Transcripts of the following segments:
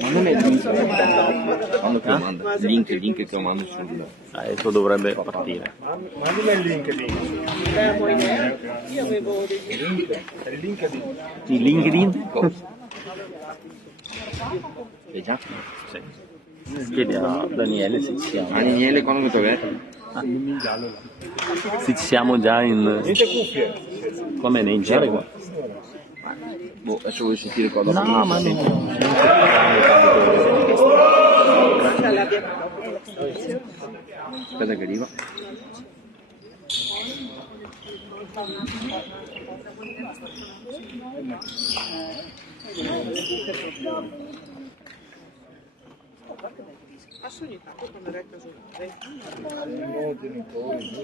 Ma non è il link quando che manda, il link che mando sul... Adesso dovrebbe partire. Ma non è il LinkedIn. Io avevo dei LinkedIn. Il LinkedIn? È già? Sì. Chiedi a Daniele se ci siamo. A Daniele quando mi toglie? Se ci siamo già in... Niente cuffie. Come nei giri qua. Boh, adesso voglio sentire cosa No, dopo. ma non... Aspetta che arriva. Ogni tanto quando era casolare.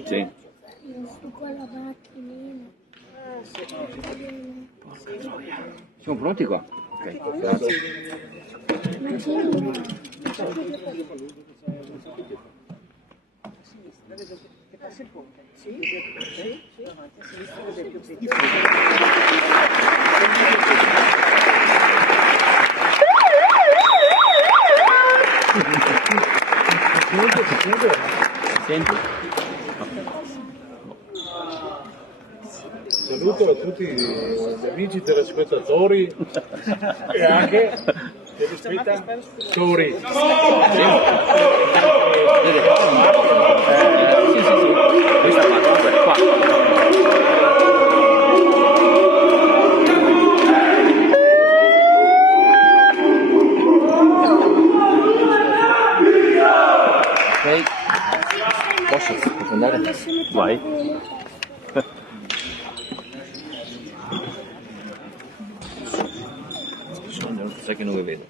Sì. Su quella macchinina. Siamo pronti qua? Ok, grazie. Che passi il ponte? Sì? Sì? Davanti a sinistra vede più piccolo. Senti? Saluto a tutti gli amici telespettatori e anche telespettatori. Sì, questa qua. Ok, posso andare? Vai. Sai che non mi vedo.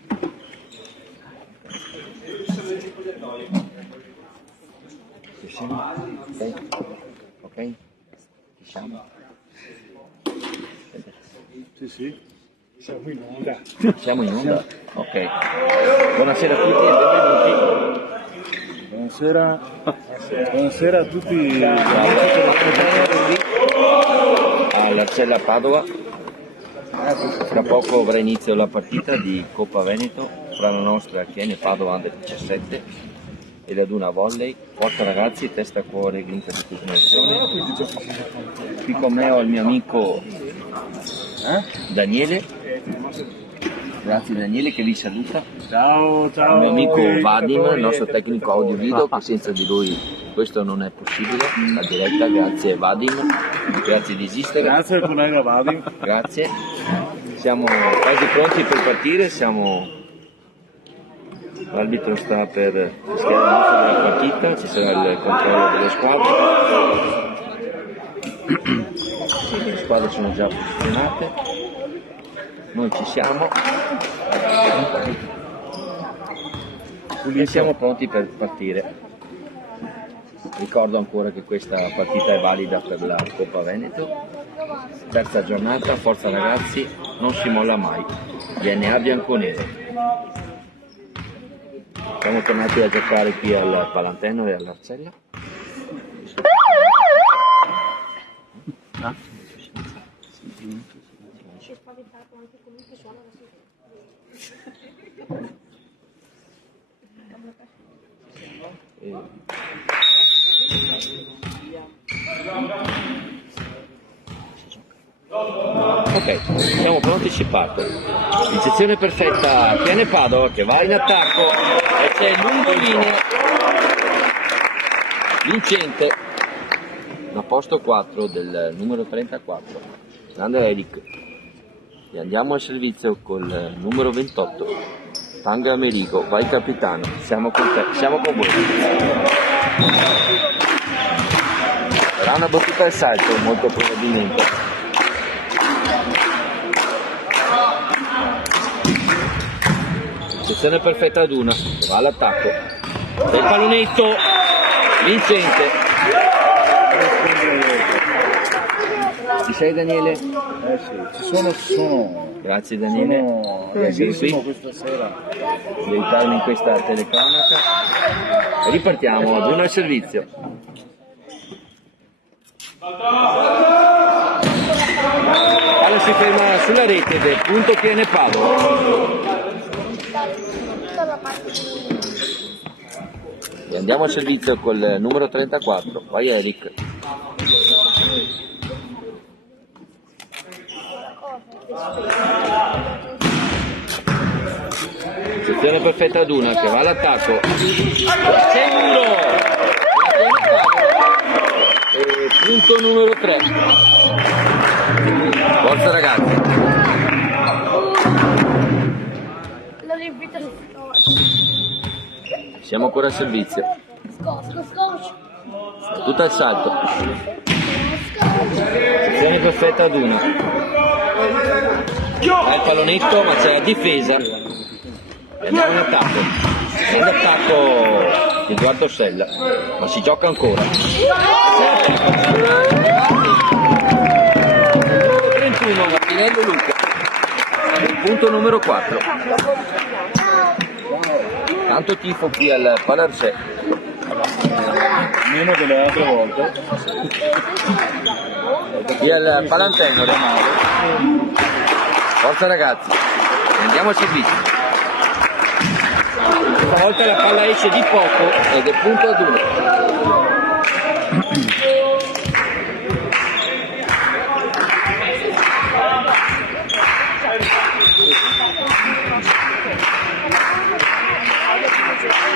Ci siamo? Ok? Ci siamo? Sì, siamo in onda. Siamo in onda? Ok. Buonasera a tutti e benvenuti. Buonasera a tutti. All'Arcella Padova. Tra poco avrà inizio la partita di Coppa Veneto fra la nostra Chiene Padova Under 17 e la Duna Volley. Forza ragazzi, testa, cuore, grinta di continuazione. Qui con me ho il mio amico Daniele. Grazie Daniele che vi saluta. Ciao, ciao. Il mio amico Vadim, il nostro tecnico audio video, che senza di lui questo non è possibile, la diretta. Grazie Vadim, grazie di esistere. Grazie al collega Vadim. Grazie. Siamo quasi pronti per partire, l'arbitro sta per fischiare l'inizio della partita, ci sarà il controllo delle squadre. Le squadre sono già posizionate, noi ci siamo e siamo pronti per partire. Ricordo ancora che questa partita è valida per la Coppa Veneto, terza giornata, forza ragazzi, non si molla mai, DNA bianconero. Siamo tornati a giocare qui al Palanteno e all'Arcella. Ok, siamo pronti, si parte. Insezione perfetta, Chiene Padova che va in attacco e c'è il lungolineo vincente da posto 4 del numero 34, grande Eric. E andiamo al servizio col numero 28, Tanga Amerigo, vai capitano, siamo con te, siamo con voi. Sarà una battuta al salto, molto probabilmente. Sezione perfetta ad una, va all'attacco. Del pallonetto vincente. Ci sei Daniele? Sì, ci sono. Grazie Daniele. Sono bellissimo questa sera. Di aiutarmi in questa telecronaca. E ripartiamo, ad uno al servizio. Palla si ferma sulla rete del punto Chiene Padova. tutta la parte di E andiamo al servizio col numero 34. Vai Eric. Sezione perfetta ad una che va all'attacco. C'è il muro! E punto numero 3. Forza ragazzi. l'ho riempita di Siamo ancora al servizio. scotch. Tutto al salto. Sezione perfetta ad una. Ha il pallonetto ma c'è la difesa. E andiamo in attacco. In attacco Edoardo Sella. Ma si gioca ancora. 31 Martinello Luca. Il punto numero 4. Tanto tifo qui al Palarsè. Meno delle altre volte. Qui al Palantenore. Forza ragazzi. Andiamo al servizio. Stavolta la palla esce di poco ed è punto ad 1.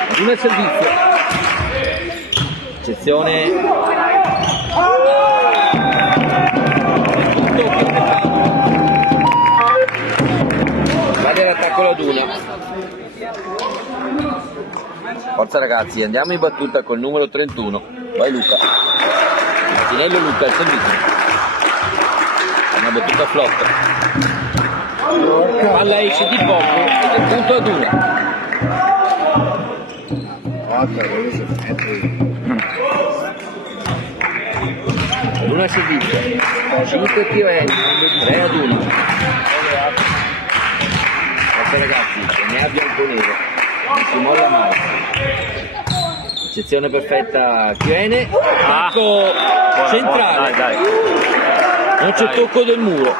Ad uno al servizio. Eccezione. Vade l'attacco ad una. Forza ragazzi, andiamo in battuta col numero 31. Vai Luca. Martinello Luca al servizio. Una battuta flop. Palla esce di poco ed è punto ad una. Ad una al servizio. 5 tiri, 3 ad 1. Forza ragazzi, che ne abbia un po' nero. Non si molla mai. Eccezione perfetta Chiene. Attacco centrale. Dai. Non c'è tocco del muro.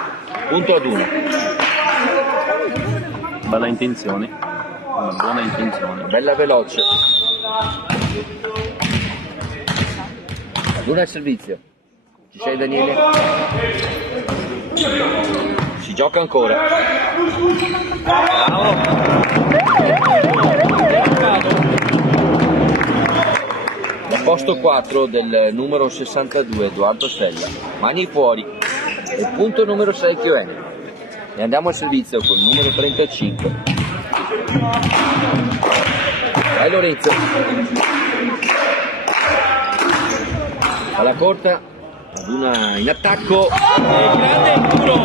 Punto ad 1. Bella intenzione. Una buona intenzione. Bella veloce. Ad una al servizio. Ci sei Daniele? Si gioca ancora. Da posto 4 del numero 62 Edoardo Stella. Mani fuori. E punto numero 6 Chioene. E andiamo al servizio con il numero 35. Vai Lorenzo. Alla corta. Ad una in attacco. E grande il muro.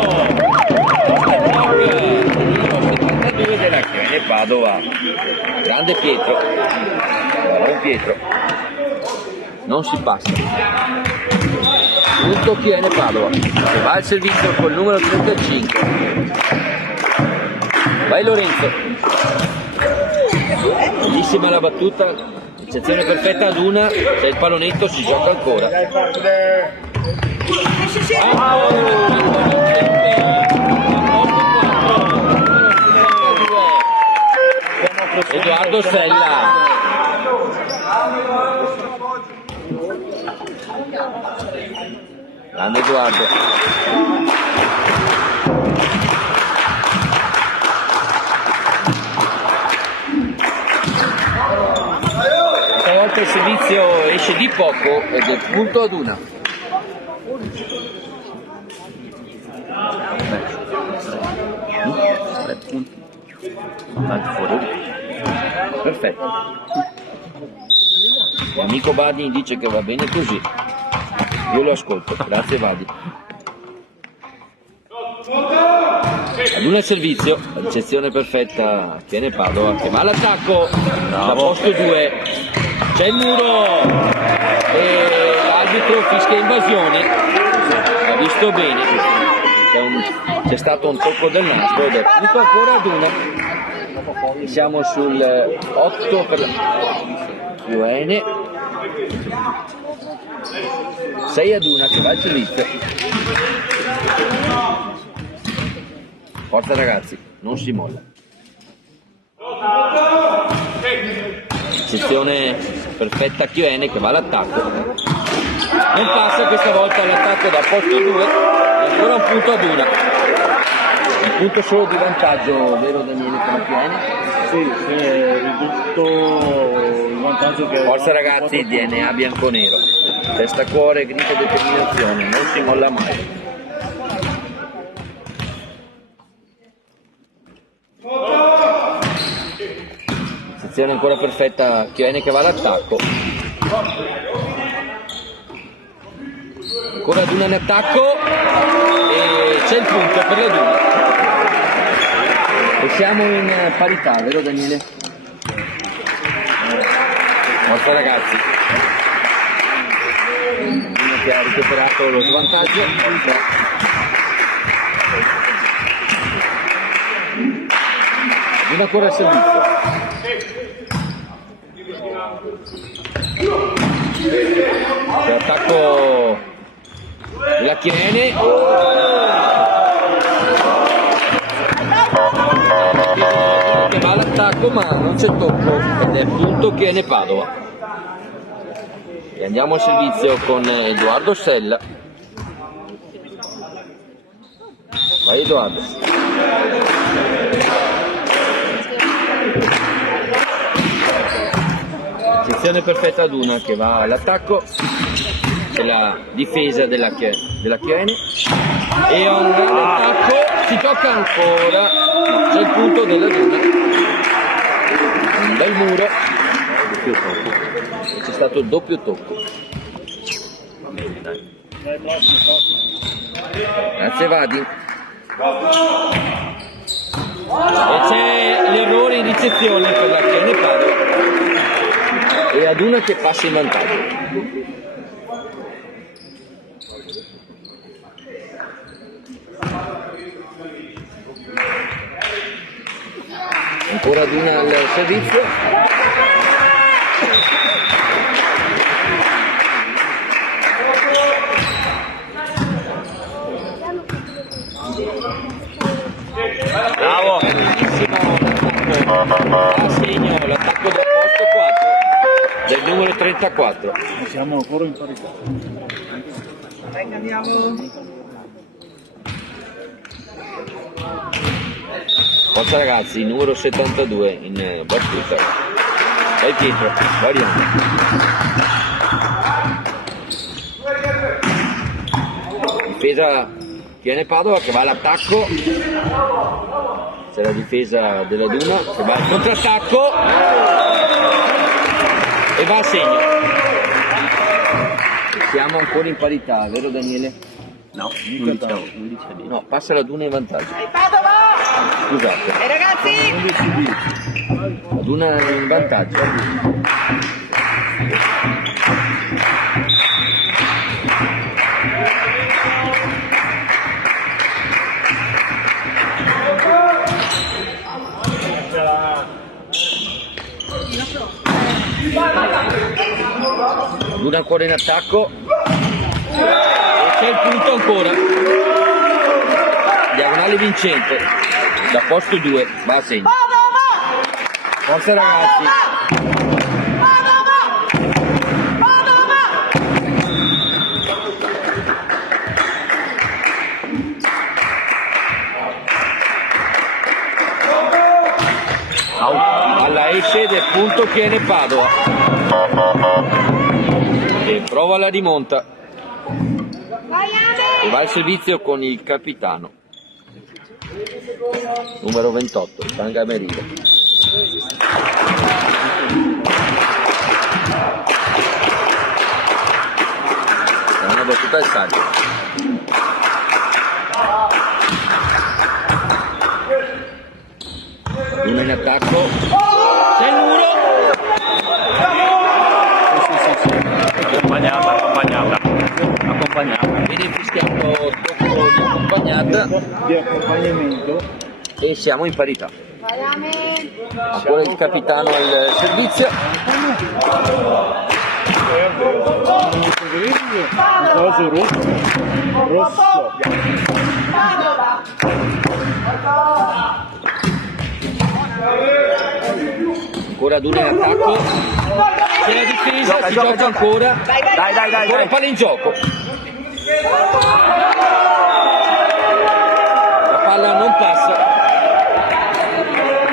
Numero 72 della Chiene Padova. Grande Pietro. Bravo Pietro. Non si passa. Punto Chiene Padova. Che va al servizio col numero 35. Vai Lorenzo. Bellissima la battuta. Eccezione perfetta ad una. C'è il pallonetto, si gioca ancora. Edoardo Sella. Grande Edoardo. Stavolta il servizio esce di poco ed è punto ad una. Tre punti. Tanti fuori. Perfetto. L'amico Badi dice che va bene così. Io lo ascolto. Grazie Badi. Ad una al servizio, ricezione perfetta, Chiene Padova che va all'attacco. Da posto 2. C'è il muro. E l'arbitro fischia invasione. Ha visto bene. C'è stato un tocco del nastro ed è punto ancora ad una. E siamo sul 8 per la Chiene. 6 ad 1 che va al servizio. Forza ragazzi, non si molla. Sezione perfetta Chiene che va all'attacco. Non passa questa volta all'attacco da posto 2 e ancora un punto ad 1. Un punto solo di vantaggio, vero Daniele, per la Chiene? Sì, si è ridotto il vantaggio che... Forza ragazzi, DNA bianco-nero. Testa cuore, grinta e determinazione, non si molla mai. Sezione ancora perfetta, Chiene che va all'attacco. Ancora ad una in attacco e c'è il punto per la Duna. E siamo in parità, vero Daniele? Forza ragazzi. Uno che ha recuperato lo svantaggio. Duna ancora al servizio. L'attacco della Chiene. Che va all'attacco ma non c'è tocco ed è punto Chiene Padova. E andiamo al servizio con Edoardo Sella. Vai Edoardo. Sezione perfetta ad una che va all'attacco, c'è la difesa della Chiene e un grande attacco, si tocca ancora, no, c'è il punto della Duna, un bel muro, c'è stato il doppio tocco. Grazie Vadi. E c'è l'errore in ricezione per la Chiene Padova e ad una che passa in vantaggio. Ancora ad una al servizio. Bravo! A segno l'attacco del posto 4 del numero 34. Siamo ancora in parità. Forza ragazzi, numero 72 in battuta. Vai Pietro, variamo. Difesa Chiene Padova che va all'attacco. C'è la difesa della Duna che va al contrattacco e va a segno. Siamo ancora in parità, vero Daniele? No, 11 a 10. No, passa la Duna in vantaggio. Padova! Scusate. E ragazzi! La Duna in vantaggio. Duna ancora in attacco e c'è il punto ancora, diagonale vincente da posto 2, va a segno. Forza ragazzi. Alla esce del punto Chiene Padova e prova la rimonta e va al servizio con il capitano numero 28 Tanga Merida. È una battuta al saggio. Uno in attacco, c'è il muro. Accompagnata. Viene fischiato tocco di accompagnata Di accompagnamento. e siamo in parità. Ancora il capitano al servizio. Un coso rosso. ancora ad uno in attacco, c'è la difesa, si gioca ancora, ancora palla in gioco, la palla non passa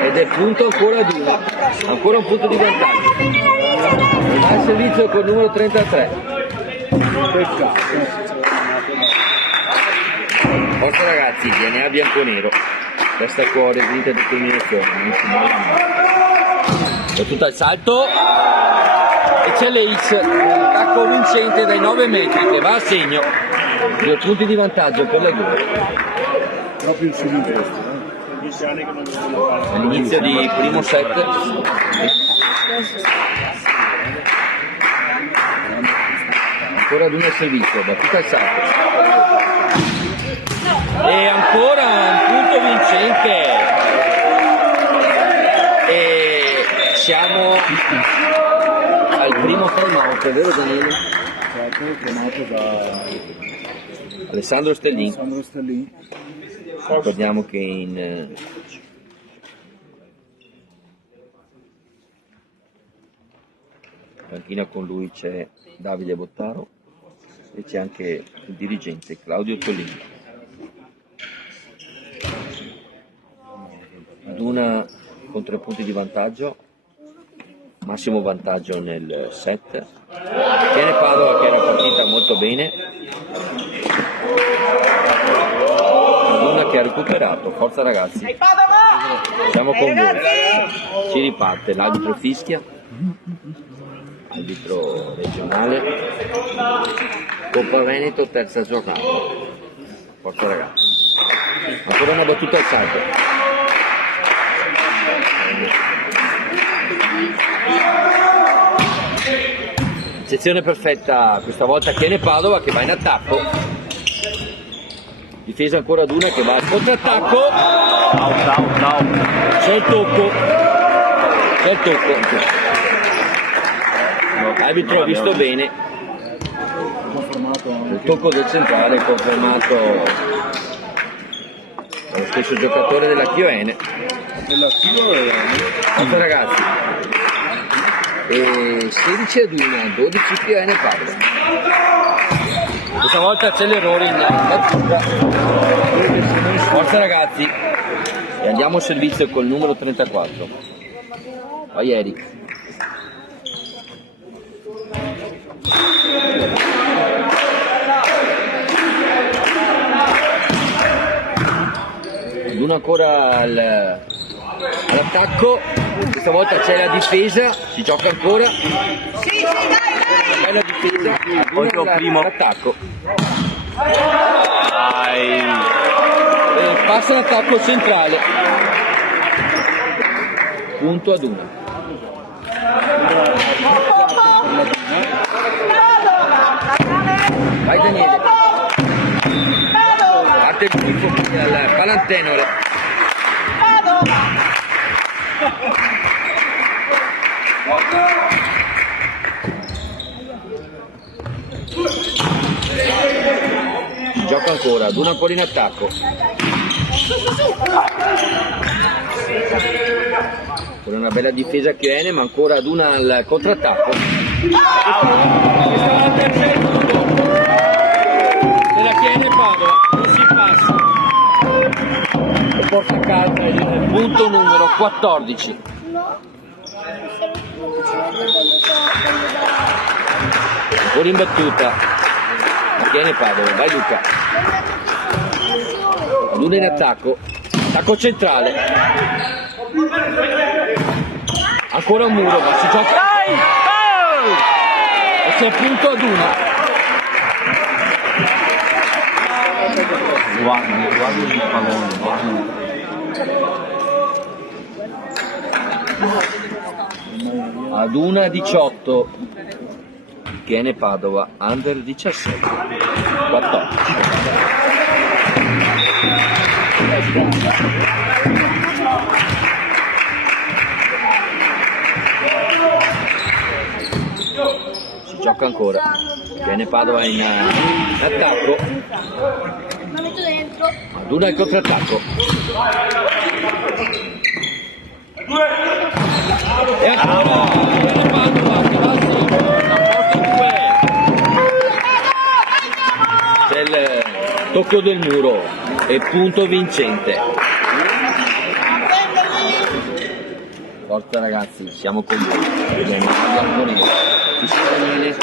ed è punto ancora ad uno, ancora un punto di vantaggio, va al servizio col numero 33. Forza ragazzi, DNA bianconero, testa cuore, grinta e determinazione, non si molla mai. Battuta al salto e c'è l'Ace, attacco vincente dai 9 metri che va a segno, 2 punti di vantaggio per la Gure. Proprio in sinistro, All'inizio di primo set. Ancora ad uno al servizio, battuta al salto. E ancora un punto vincente. E siamo al primo time out, è vero Daniele? chiamato da Alessandro Stellin. Alessandro Stellin. Ricordiamo che in panchina con lui c'è Davide Bottaro e c'è anche il dirigente Claudio Tollini. Ad una con 3 punti di vantaggio, massimo vantaggio nel set. Tiene Padova che era partita molto bene. Ad una che ha recuperato, forza ragazzi. Siamo con voi. Si riparte, l'arbitro fischia. Arbitro regionale, Coppa Veneto, terza giornata. Forza ragazzi. Ancora una battuta al salto. Sezione perfetta, questa volta Chiene Padova che va in attacco. Difesa ancora ad una che va al contrattacco. C'è il tocco. C'è il tocco. L'arbitro ha visto bene, il tocco del centrale è confermato dallo stesso giocatore della Chioene. Forza ragazzi, e 16 ad 1, 12 Chioene Padova. Questa volta c'è l'errore in battuta. Forza ragazzi, e andiamo al servizio col numero 34. Vai Eric. Ad uno ancora all'attacco, questa volta c'è la difesa, si gioca ancora. Bella difesa, all'attacco. Passa l'attacco centrale. Punto ad uno. Vai Daniele. Parte il tifo al Palantenole. Si gioca ancora, ad una ancora in attacco. Con una bella difesa Chiene, ma ancora ad una al contrattacco. Questa è la terza e punto della Chiene Padova, non si passa. E porta a casa il punto numero 14. Ancora in battuta la Chiene Padova, vai Luca. Ad una in attacco, attacco centrale. Ancora un muro, ma si gioca. E c'è punto ad una. Guarda il pallone, Ad una 18. Chiene Padova, under 17. 14. Si gioca ancora. Chiene Padova in attacco. La metto dentro. Ad una il contrattacco. E ancora Chiene Padova che va al posto 2. C'è il tocco del muro e punto vincente. Forza ragazzi, siamo con voi. Vediamo Bianconero. Ci sono Daniele.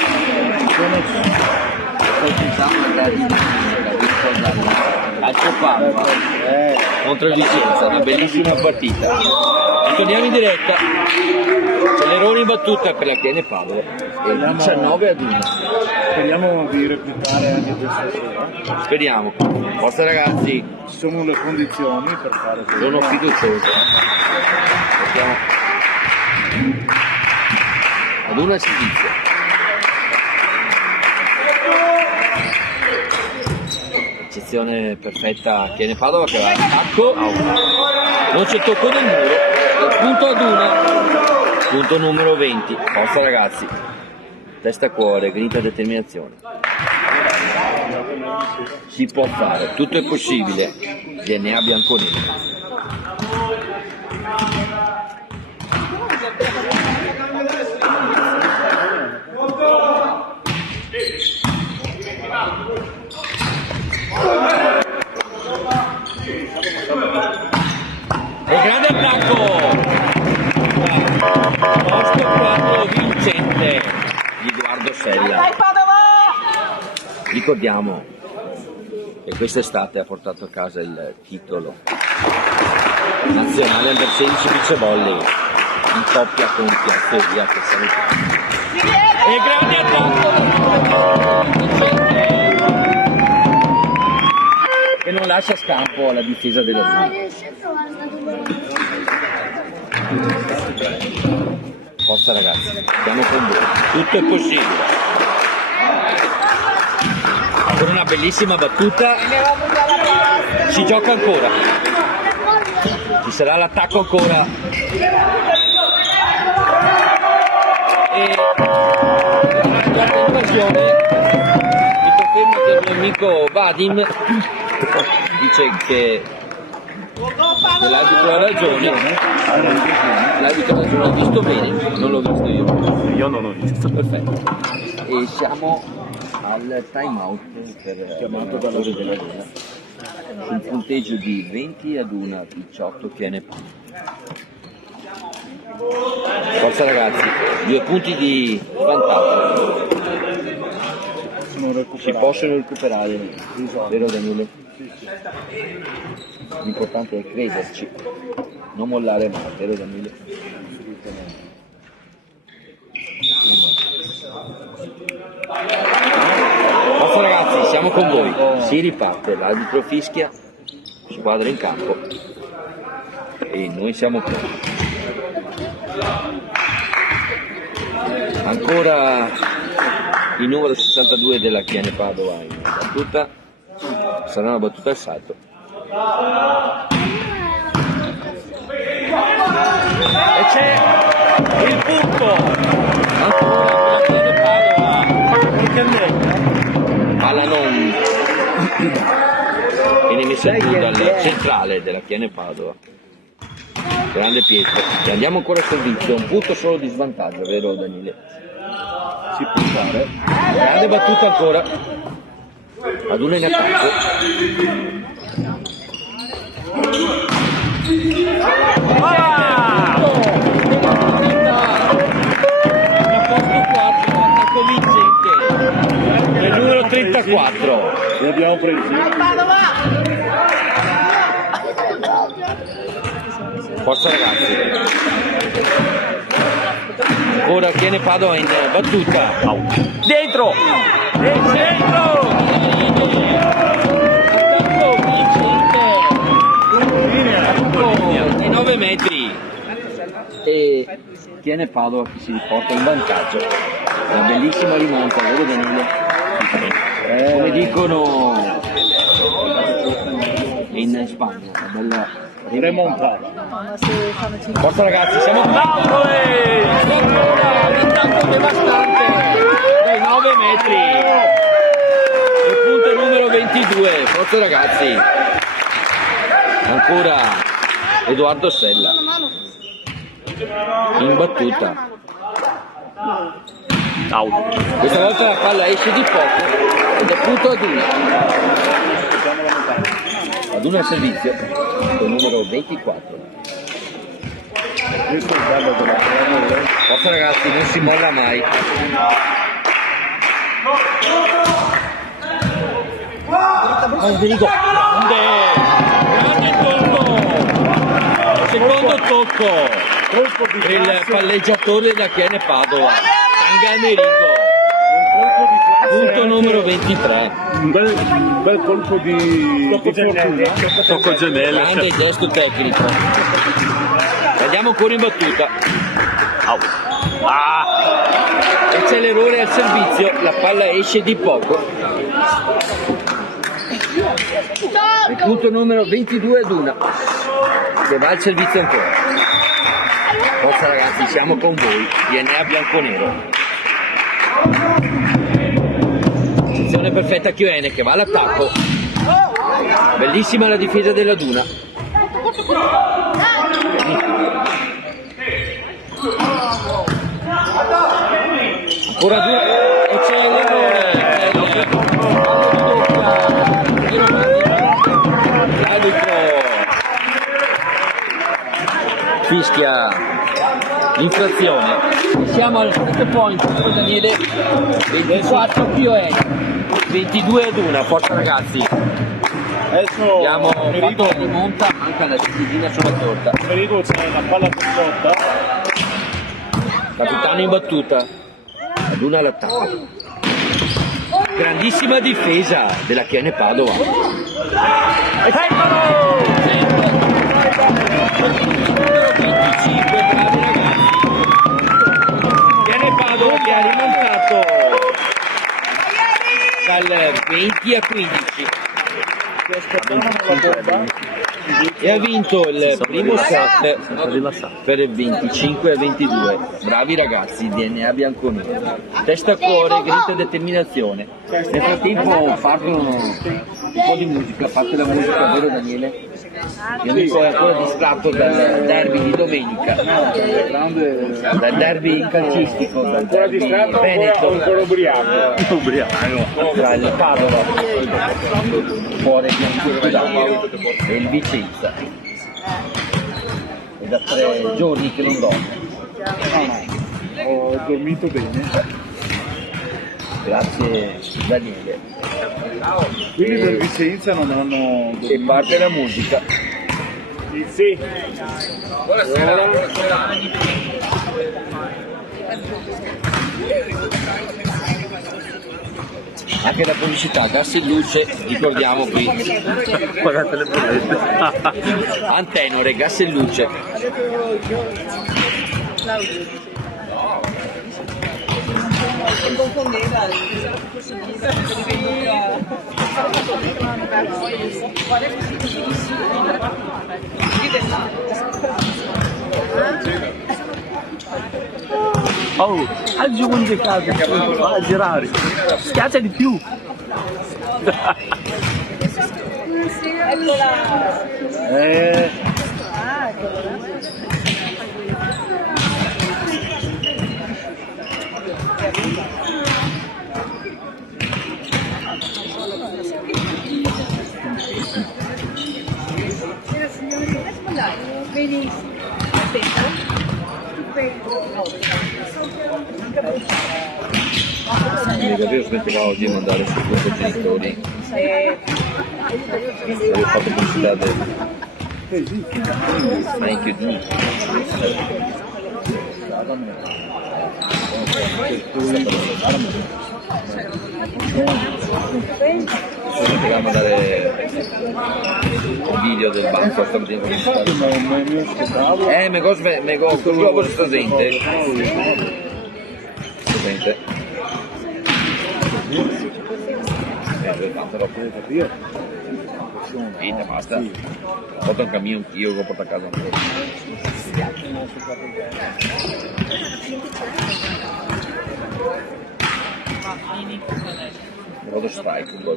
Calcio Padova contro il Vicenza, una bellissima partita. Ritorniamo in diretta. Celeroni in battuta per la Chiene Padova e 19-1. Speriamo di replicare anche questa sera. Speriamo. Forza ragazzi, Ci sono le condizioni per fare questo. sono fiducioso. Siamo ad una servizio. Eccezione perfetta Chiene Padova che va all'attacco. Non c'è tocco del muro. E punto ad una. Punto numero 20. Forza ragazzi. Testa a cuore, grinta e determinazione. Si può fare, tutto è possibile. DNA bianconero. E grande attacco! Posto 4 vincente di Edoardo Sella. Ricordiamo che quest'estate ha portato a casa il titolo nazionale under 16 beach volley in coppia con Piazzeria che salutiamo. E grande attacco che non lascia scampo alla difesa della Roma. Forza ragazzi, siamo con voi, tutto è possibile. Con una bellissima battuta si gioca ancora, ci sarà l'attacco ancora e la tentazione mi conferma che il mio amico Vadim dice che l'arbitro ha ragione, ha visto bene, non l'ho visto io non l'ho visto, perfetto. E siamo al time out per chiamato dalla della Roma un punteggio di 20-1, 18 Chiene Padova. Forza ragazzi, 2 punti di vantaggio, si possono recuperare, vero Daniele? L'importante è crederci, non mollare mai, vero Daniele? Forza ragazzi, siamo con voi, si riparte, l'arbitro fischia, squadra in campo e noi siamo pronti. Ancora il numero 62 della Chiene Padova in battuta, sarà una battuta al salto. E c'è il punto! Ancora per la Chiene Padova! Palla non viene messa giù dal centrale della Chiene Padova. Grande Pietro. E andiamo ancora a servizio, un punto solo di svantaggio, vero Daniele? Si può fare. Grande battuta ancora. Ad una in attacco. Attacco vincente. Il numero 34. Li abbiamo presi. Forza ragazzi. Ora Chiene Padova in battuta. Dentro! E centro! Attacco vincente! Ai 9 metri. E Chiene Padova che si riporta in vantaggio. Una bellissima rimonta, vero Danilo? Come dicono in Spagna, una bella remontata. Forza ragazzi, siamo Napoli! Ancora un attacco devastante dai 9 metri. Il punto numero 22. Forza ragazzi. Ancora Edoardo Sella. in battuta. Out. Questa volta la palla esce di poco ed è punto ad una. Ad una al servizio, con numero 24. Forza ragazzi, non si molla mai. Federico, grande tocco, secondo tocco per il palleggiatore della Chiene Padova, Tanganerigo, punto numero 23. Un bel colpo di fortuna. Tocco gemelle. Grande gesto tecnico. Andiamo ancora in battuta. E c'è l'errore al servizio, la palla esce di poco. Il punto numero 22 ad 1. Che va al servizio ancora. Forza ragazzi, siamo con voi. DNA bianconero. Posizione perfetta QN che va all'attacco. Bellissima la difesa della Duna. Ancora Duna e c'è l'errore. Fischia infrazione. Siamo al set point con Daniele. 24 PON 22 ad 1. Forza ragazzi, Adesso abbiamo fatto la rimonta, manca la cittadina sulla torta. Federico c'è la palla sotto. Capitano in battuta, ad una all'attacco. Grandissima difesa della Chiene Padova. E 25, bravi ragazzi. Chiene Padova che ha rimontato dal 20 a 15 e ha vinto il primo set per il 25 a 22. Bravi ragazzi, DNA bianconero. Testa cuore, grinta e determinazione. Nel frattempo partono un po' di musica, parte la musica, vero Daniele? Mio amico è ancora distratto dal derby di domenica, dal derby calcistico, dal derby veneto, ancora ubriaco. tra il Padova, cuore bianco e il Vicenza. È da 3 giorni che non dormo. Ho dormito bene. Grazie Daniele. Quelli del Vicenza non hanno. E parte la musica. Sì. Anche la pubblicità, gas in luce, ricordiamo qui. Pagate le bollette. Antenore, gas in luce. Non confondeva Oh, aggiungi casa, va a girare. Schiaccia di più. benissimo. Aspetta. Io smetterò di mandare su gruppo genitori. Ho fatto pubblicità del Thank you. Potevamo mandare un video del banco sta vedendo me go quello sta presente. Niente, basta. Ho fatto un cammino anch'io che ho portato a casa un po'. Vado strike un po'.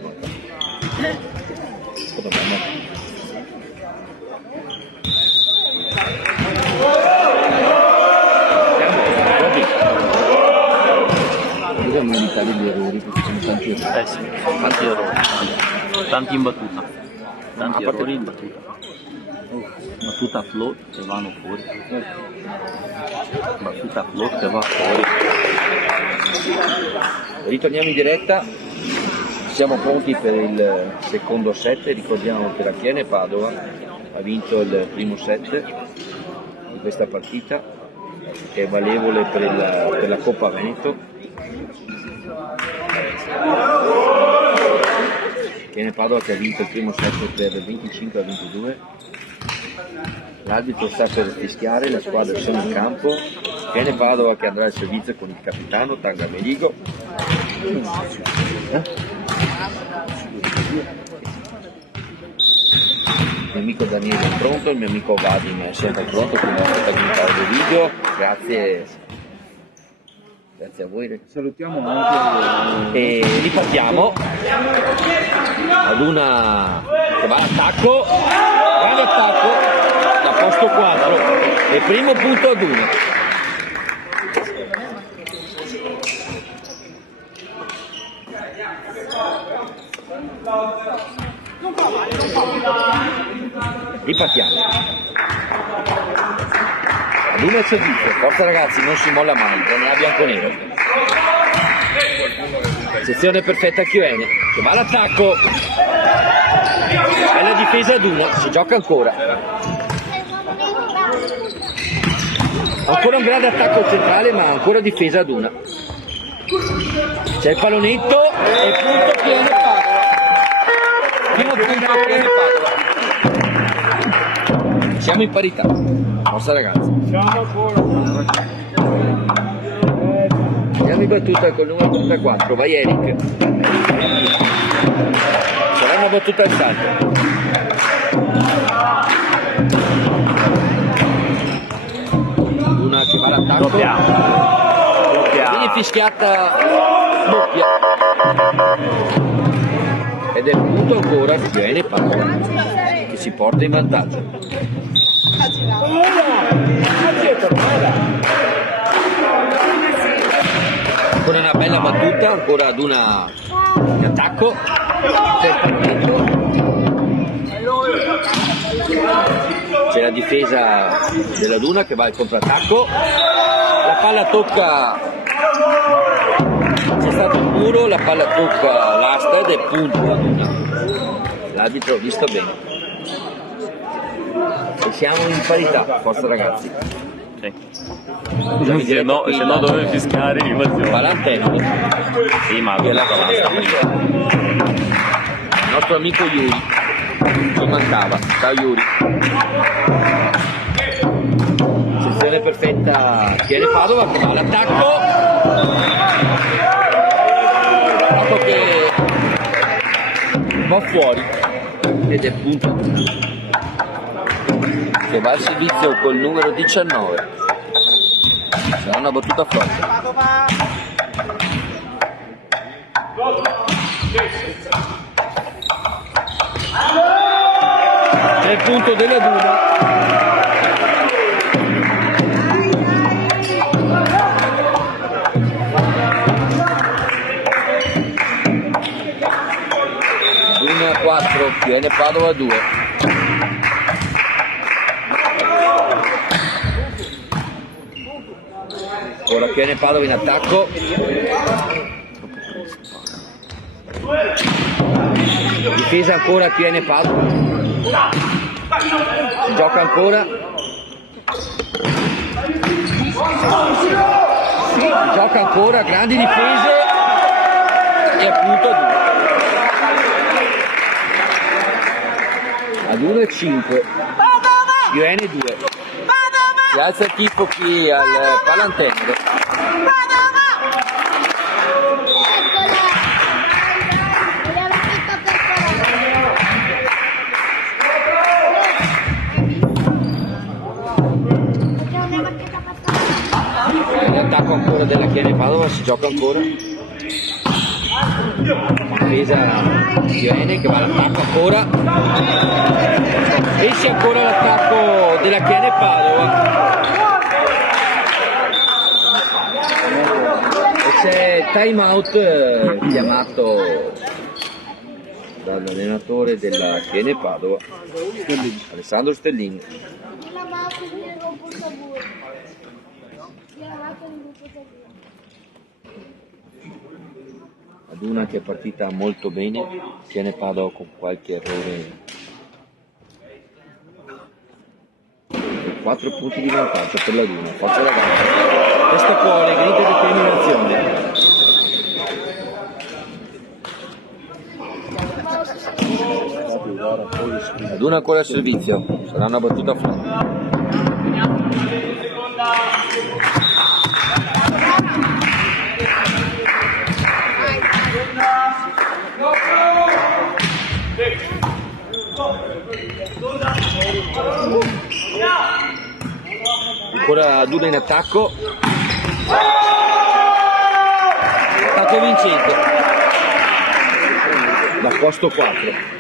degli errori, perché sono tanti errori. Sì, tanti errori, tanti in battuta, tanti errori in battuta. Battuta a float che vanno fuori. Battuta a float che va fuori. Ritorniamo in diretta, siamo pronti per il secondo set. Ricordiamo che la Chiene Padova ha vinto il primo set di questa partita, che è valevole per la Coppa Veneto. Chiene Padova che ha vinto il primo set per 25-22. L'arbitro sta per fischiare, le squadre sono in campo. Chiene Padova che andrà al servizio con il capitano Tanga Meligo. Il mio amico Daniele è pronto, il mio amico Vadim è sempre pronto, quindi aspetta di fare del video. Grazie a voi. Salutiamo anche E ripartiamo ad una che va all'attacco, grande attacco da posto 4 e primo punto ad 1. Ripartiamo ad 1 il servizio, forza ragazzi, non si molla mai, non è bianco-nero. Sezione perfetta Chiene che va all'attacco, è la difesa ad 1, si gioca ancora un grande attacco centrale, ma ancora difesa ad 1. C'è il pallonetto e punto Chiene Padova, primo punto Chiene Padova. Siamo in parità, forza ragazzi. Andiamo in battuta col numero 34, vai Eric. Sarà una battuta al salto. Una che va all'attacco. Doppia. Viene fischiata doppia. Ed è punto ancora Chiene Padova che si porta in vantaggio. Ancora una bella battuta, ancora ad una in attacco. C'è la difesa della Duna che va al contrattacco. La palla tocca, c'è stato un muro, la palla tocca l'asta ed è punto la Duna. L'arbitro ha visto bene. E siamo in parità, forza ragazzi. Sì. Se no dove fischiare l'invasione. Valenteno. Sì, ma dove la Il nostro amico Yuri. Ci mancava. Ciao Yuri. Sezione perfetta Chiene Padova che va all'attacco. Attacco che va fuori. Ed è punto. Che va al servizio col numero 19. Sarà una battuta forte. È il punto della Duna. Duna 4, Chiene Padova 2. Ora Chiene Padova in attacco. Difesa ancora Chiene Padova. Si gioca ancora. Si gioca ancora, grandi difese e appunto ad 1 e 5. Chiene 2. Si alza il tifo qui al Palantendere. L'attacco ancora della Chiene Padova, si gioca ancora. Difesa Chiene che va all'attacco ancora. Esce ancora l'attacco della Chiene Padova. E c'è time out chiamato dall'allenatore della Chiene Padova, Alessandro Stellini. La macchina del gruppo Saburo. La macchina del gruppo Saburo. Ad una che è partita molto bene, Chiene Padova con qualche errore. 4 punti di vantaggio per la Duna, forza ragazzi, questo cuore, grida e determinazione. La Duna ancora al servizio, sarà una battuta flop. Ancora Duna in attacco, attacco vincente, da posto 4,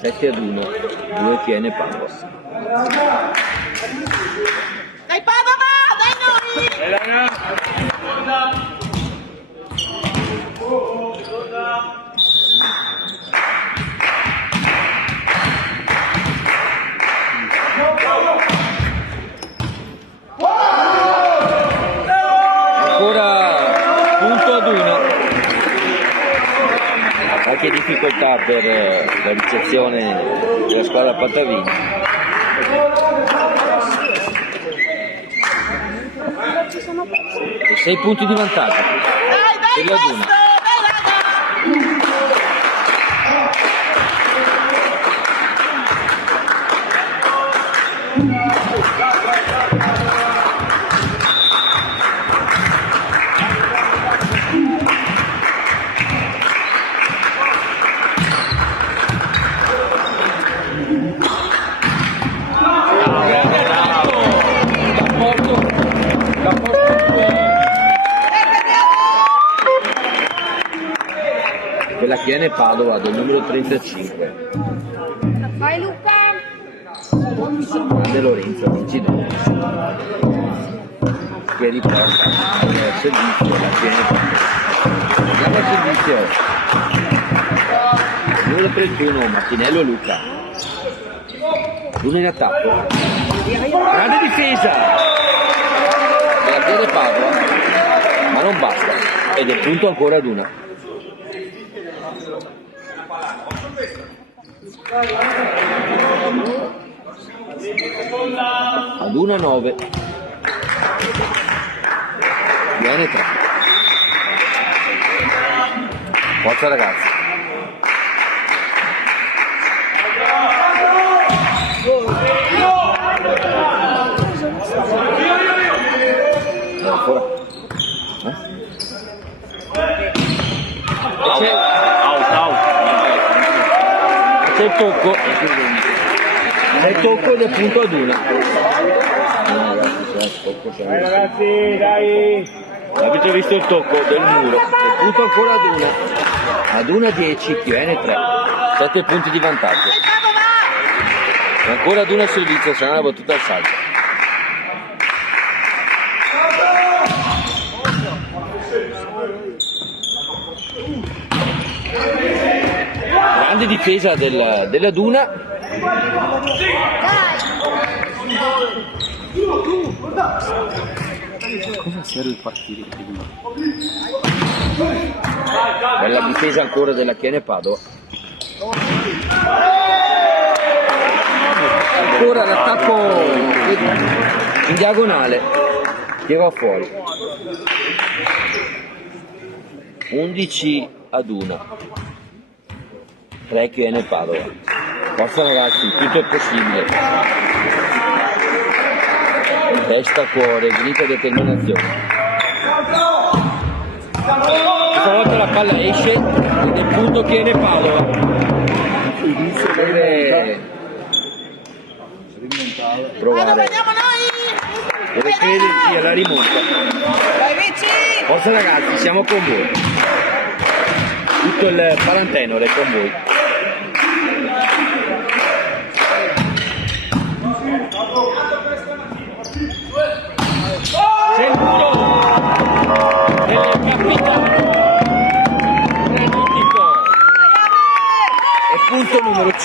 7-1, 2 Chiene Padova. Dai Padova, dai noi! Ancora punto ad 1, qualche difficoltà per la ricezione della squadra Pantavini. E 6 punti di vantaggio per la Duna. Per la Chiene Padova del numero 35. Vai Luca! De Lorenzo Vincino, che riporta al servizio la Chiene Padova. Andiamo al servizio. Numero 31 Martinello Luca. Uno in attacco. Grande difesa della Chiene Padova, ma non basta. Ed è punto ancora ad una. Ad 1-9 viene 3. Forza ragazzi. Ancora. C'è il tocco. C'è il tocco ed è punto ad una. Dai ragazzi, dai! Avete visto il tocco del muro? È punto ancora ad una. Ad 1-10, Chiene 3. 7 punti di vantaggio. E ancora ad una al servizio, sarà una battuta al salto. Grande difesa della Duna. Cosa serve partire prima? Bella difesa ancora della Chiene Padova. Ancora l'attacco in diagonale che va fuori. 11-1. 3 Chiene Padova. Forza ragazzi, tutto è possibile. Testa, cuore, grinta e determinazione. Questa volta la palla esce ed è punto Chiene Padova. Deve provare. Deve crederci alla rimonta. Forza ragazzi, siamo con voi. Tutto il Palantenore è con voi. C'è il muro del capitano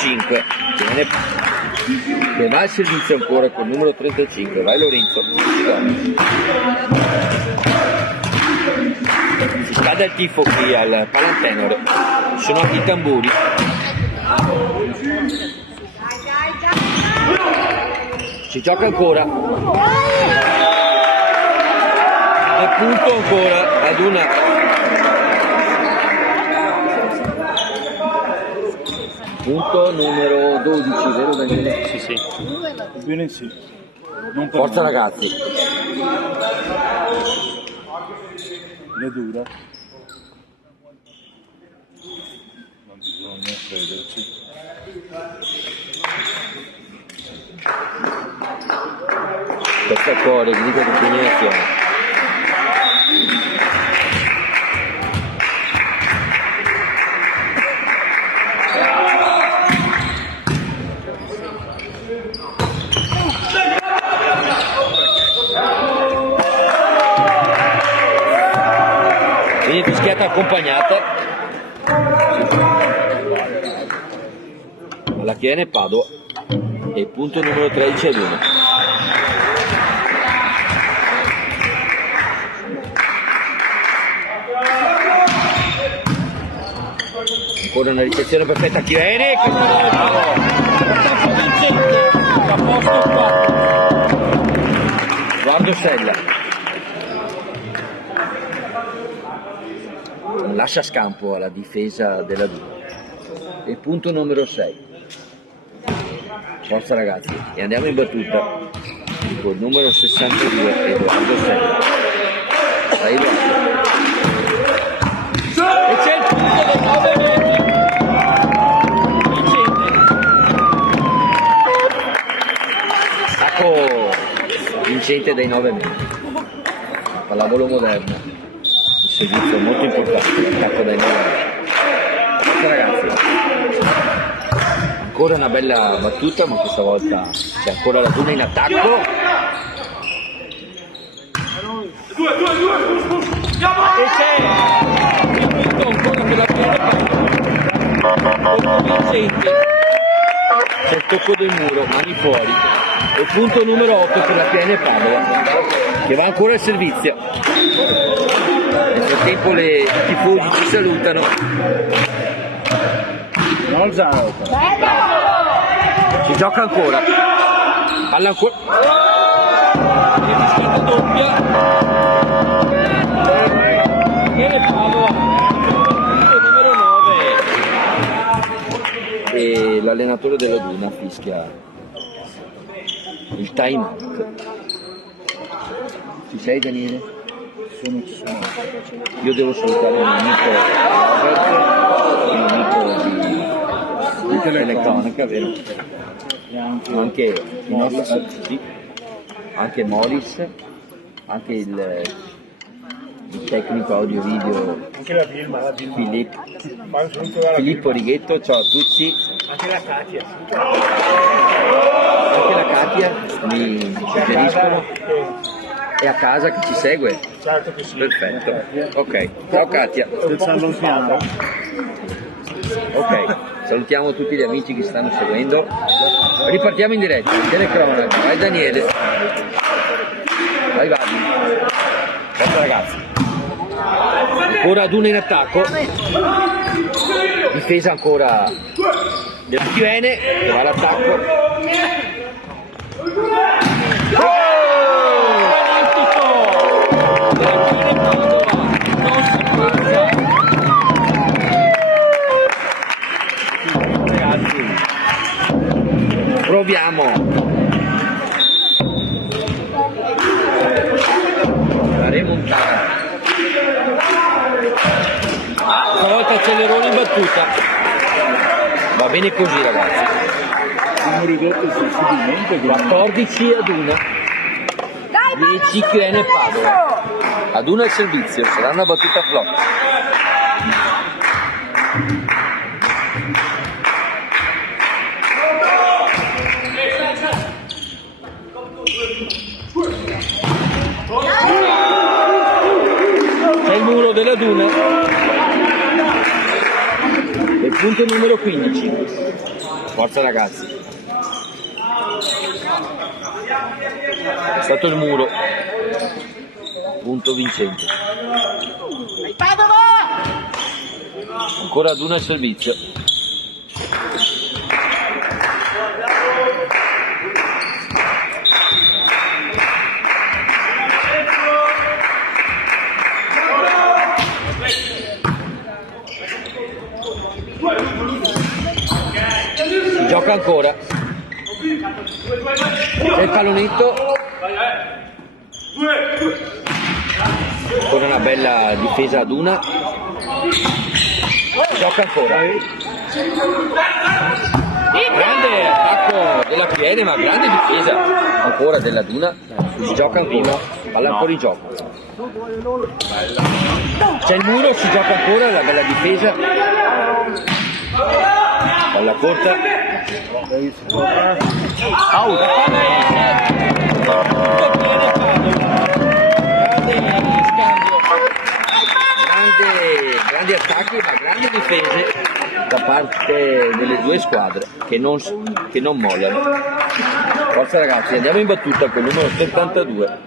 35 che va al servizio ancora col numero 35, vai Lorenzo, si scade il tifo qui al Palantenore, sono anche i tamburi, si gioca ancora e punto ancora ad una punto numero 12, vero Daniele? Sì, sì. Bene sì. Non per Forza noi. ragazzi. Le dura. Non bisogna crederci. Questo è cuore, grida di determinazione. Quindi fischiata accompagnata alla Chiene Padova e punto numero 13 ad 1. Ancora una ricezione perfetta a Chiene, vincente, a posto qua. Guardo Sella. Lascia scampo alla difesa della Duna. E punto numero 6. Forza ragazzi, e andiamo in battuta col numero 62 Edoardo Sella. Dai Edoardo. E c'è il punto del 9 metri. Vincente. Attacco vincente dai 9 metri. Pallavolo moderno. Servizio molto importante, l'attacco dai 9 metri. Forza ragazzi. Ancora una bella battuta, ma questa volta c'è ancora la Duna in attacco. E c'è il punto ancora per la Chiene Padova. Vincente. C'è il tocco del muro, mani fuori. E punto numero 8 per la Chiene Padova, che va ancora al servizio. Nel frattempo i tifosi ci salutano. Non Zaro. Si gioca ancora. Palla ancora. E fischiata doppia. E Padova. Numero 9. E l'allenatore della Duna fischia il time out. Ci sei Daniele? Ci sono. Io devo salutare un amico Robert, un amico di telecronaca, vero? E Anche Morris, sì. Anche Morris, anche il tecnico audio video anche la Vilma. Filippo Righetto, ciao a tutti. Anche la Katia. Anche la Katia mi suggeriscono. È a casa che ci segue? Certo che sì. Perfetto, ok, ciao Katia. Del Salontiano. Ok, salutiamo tutti gli amici che stanno seguendo. Ripartiamo in diretta, in telecronaca. Vai Daniele. Vai Vadi. Forza ragazzi. Ancora Duna in attacco. Difesa ancora della Chiene, che va all'attacco. Proviamo. La remontata. Stavolta accelerone in battuta. Va bene così ragazzi. Abbiamo ridotto sensibilmente. 14 ad 1. 10 Chiene Padova. Ad 1 al servizio, sarà una battuta flop. C'è il muro della Duna. E punto numero 15. Forza ragazzi. È stato il muro. Punto vincente. Ancora ad uno al servizio. Si gioca ancora. C'è il pallonetto. Ancora una bella difesa ad una. Si gioca ancora. Grande attacco della Piene, ma grande difesa ancora della Duna. Si gioca ancora. Palla ancora in gioco. C'è il muro, si gioca ancora, la bella difesa. Palla corta. Grandi attacchi ma grandi difese da parte delle due squadre che non mollano. Forza ragazzi, andiamo in battuta con il numero 72.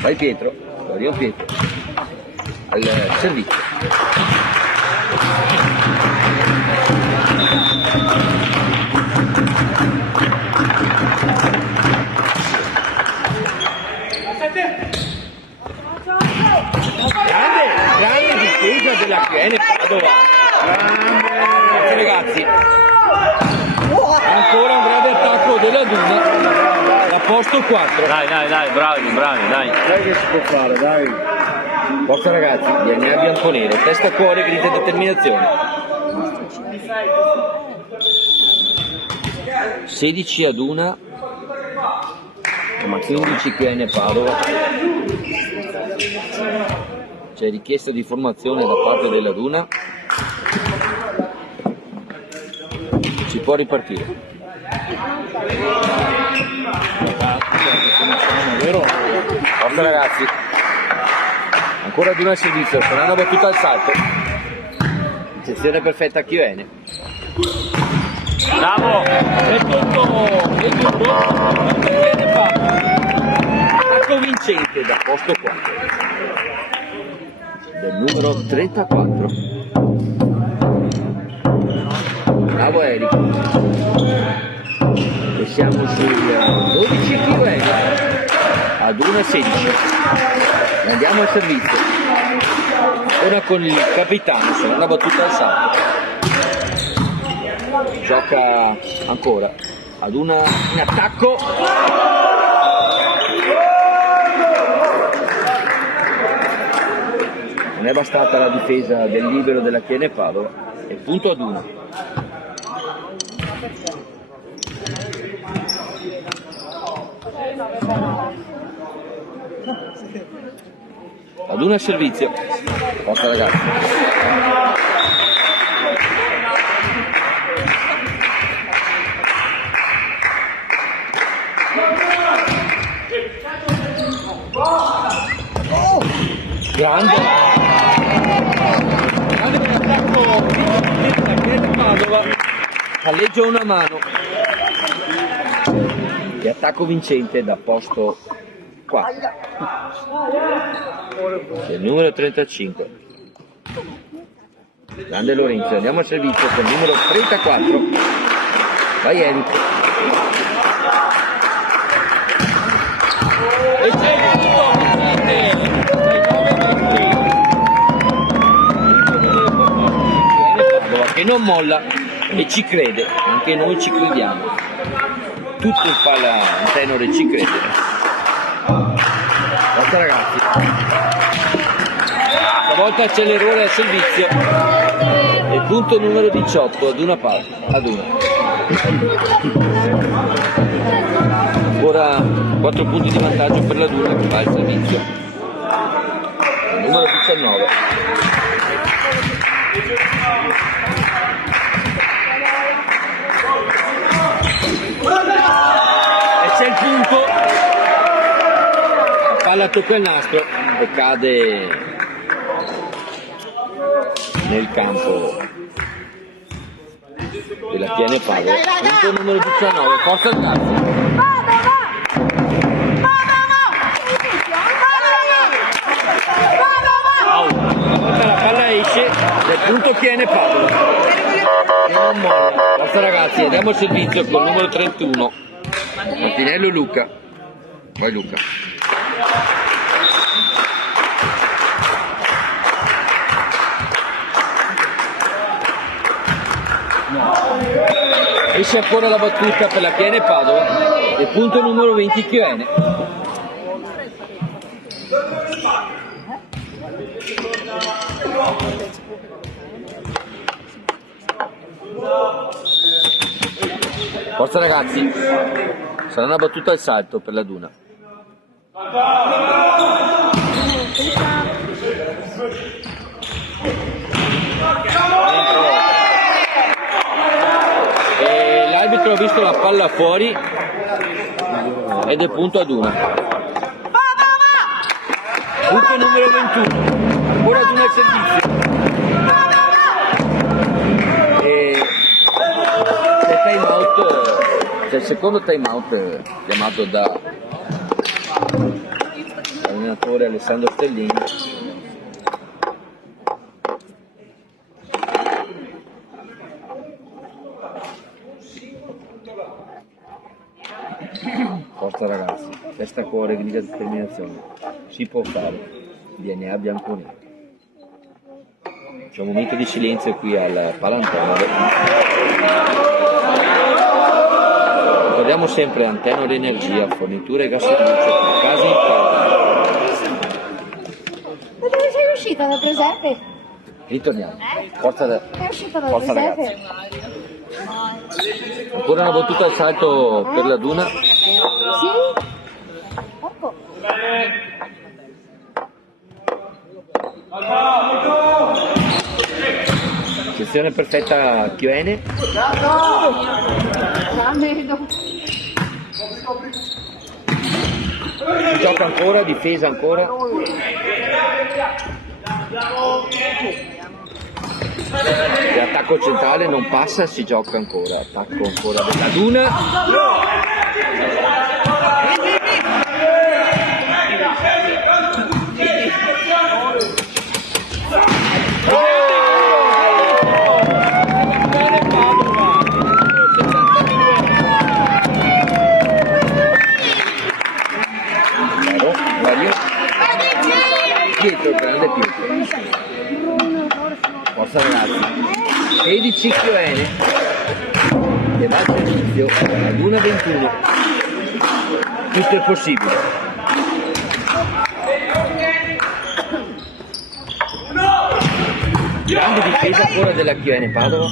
Vai Pietro, Dorian Pietro al servizio. Grande difesa della Piene Padova. Forza ragazzi. Ancora un grande attacco della Duna. A posto 4. Dai, bravi, dai. Dai che si può fare, dai. Forza ragazzi, DNA bianconero, testa a cuore, grinta e determinazione. 16 ad 1, 15 Piene Padova. C'è richiesta di formazione da parte della Duna. Si può ripartire. Forza ragazzi. Ancora Duna al servizio, sarà una battuta al salto. Sezione perfetta a Chiene. Bravo! Attacco vincente da posto 4 del numero 34. Bravo Eric. E siamo sul 12 kg ad 1,16. Andiamo al servizio. Ora con il capitano, sarà una battuta al salto. Gioca ancora ad in attacco. Non è bastata la difesa del libero della Chiene Padova e punto ad 1. Ad 1 al servizio. Forza ragazzi. Grande attacco della Chiene Padova. Palleggia una mano. E attacco vincente da posto 4 del numero 35. Grande Lorenzo, andiamo al servizio con il numero 34. Vai Eric. E c'è il che non molla e ci crede, anche noi ci crediamo. Tutto il palla in tenore ci crede. Forza ragazzi. Stavolta c'è l'errore al servizio. E punto numero 18 ad una palla. Ad una. Ora 4 punti di vantaggio per la Duna che va al servizio. Numero 19. E c'è il punto. La palla tocca il nastro e cade nel campo della Chiene Padova, punto numero 19, forza ragazzi. La palla esce del punto Chiene Padova. E non molla. Forza ragazzi, andiamo al servizio col numero 31. Martinello Luca. Vai Luca. Esce ancora la battuta per la Chiene Padova e punto numero 20 Chiene. Forza ragazzi, sarà una battuta al salto per la Duna. E l'arbitro ha visto la palla fuori ed è punto a Duna. Punto numero 21, ancora Duna al servizio. Time out, c'è il secondo time out chiamato da allenatore Alessandro Stellini. Forza ragazzi, testa cuore, grida determinazione, si può fare, DNA bianco-nero. C'è un momento di silenzio qui al Palantonere. Ricordiamo sempre Antenor Energia, forniture gas e luce, casa in casa. Ma dove sei uscita da presepe? Ritorniamo. Forza È uscita da forza presepe? ragazzi. Ancora una battuta al salto per la Duna. Sì? Ecco. Sezione perfetta Chiene. Si gioca ancora, difesa ancora. L'attacco centrale non passa, si gioca ancora. Attacco ancora della Duna. Pietro, grande Pietro. Forza ragazzi. 16 Chiene. E va al servizio ad 1:21. Tutto è possibile. Grande difesa ancora della Chiene Padova.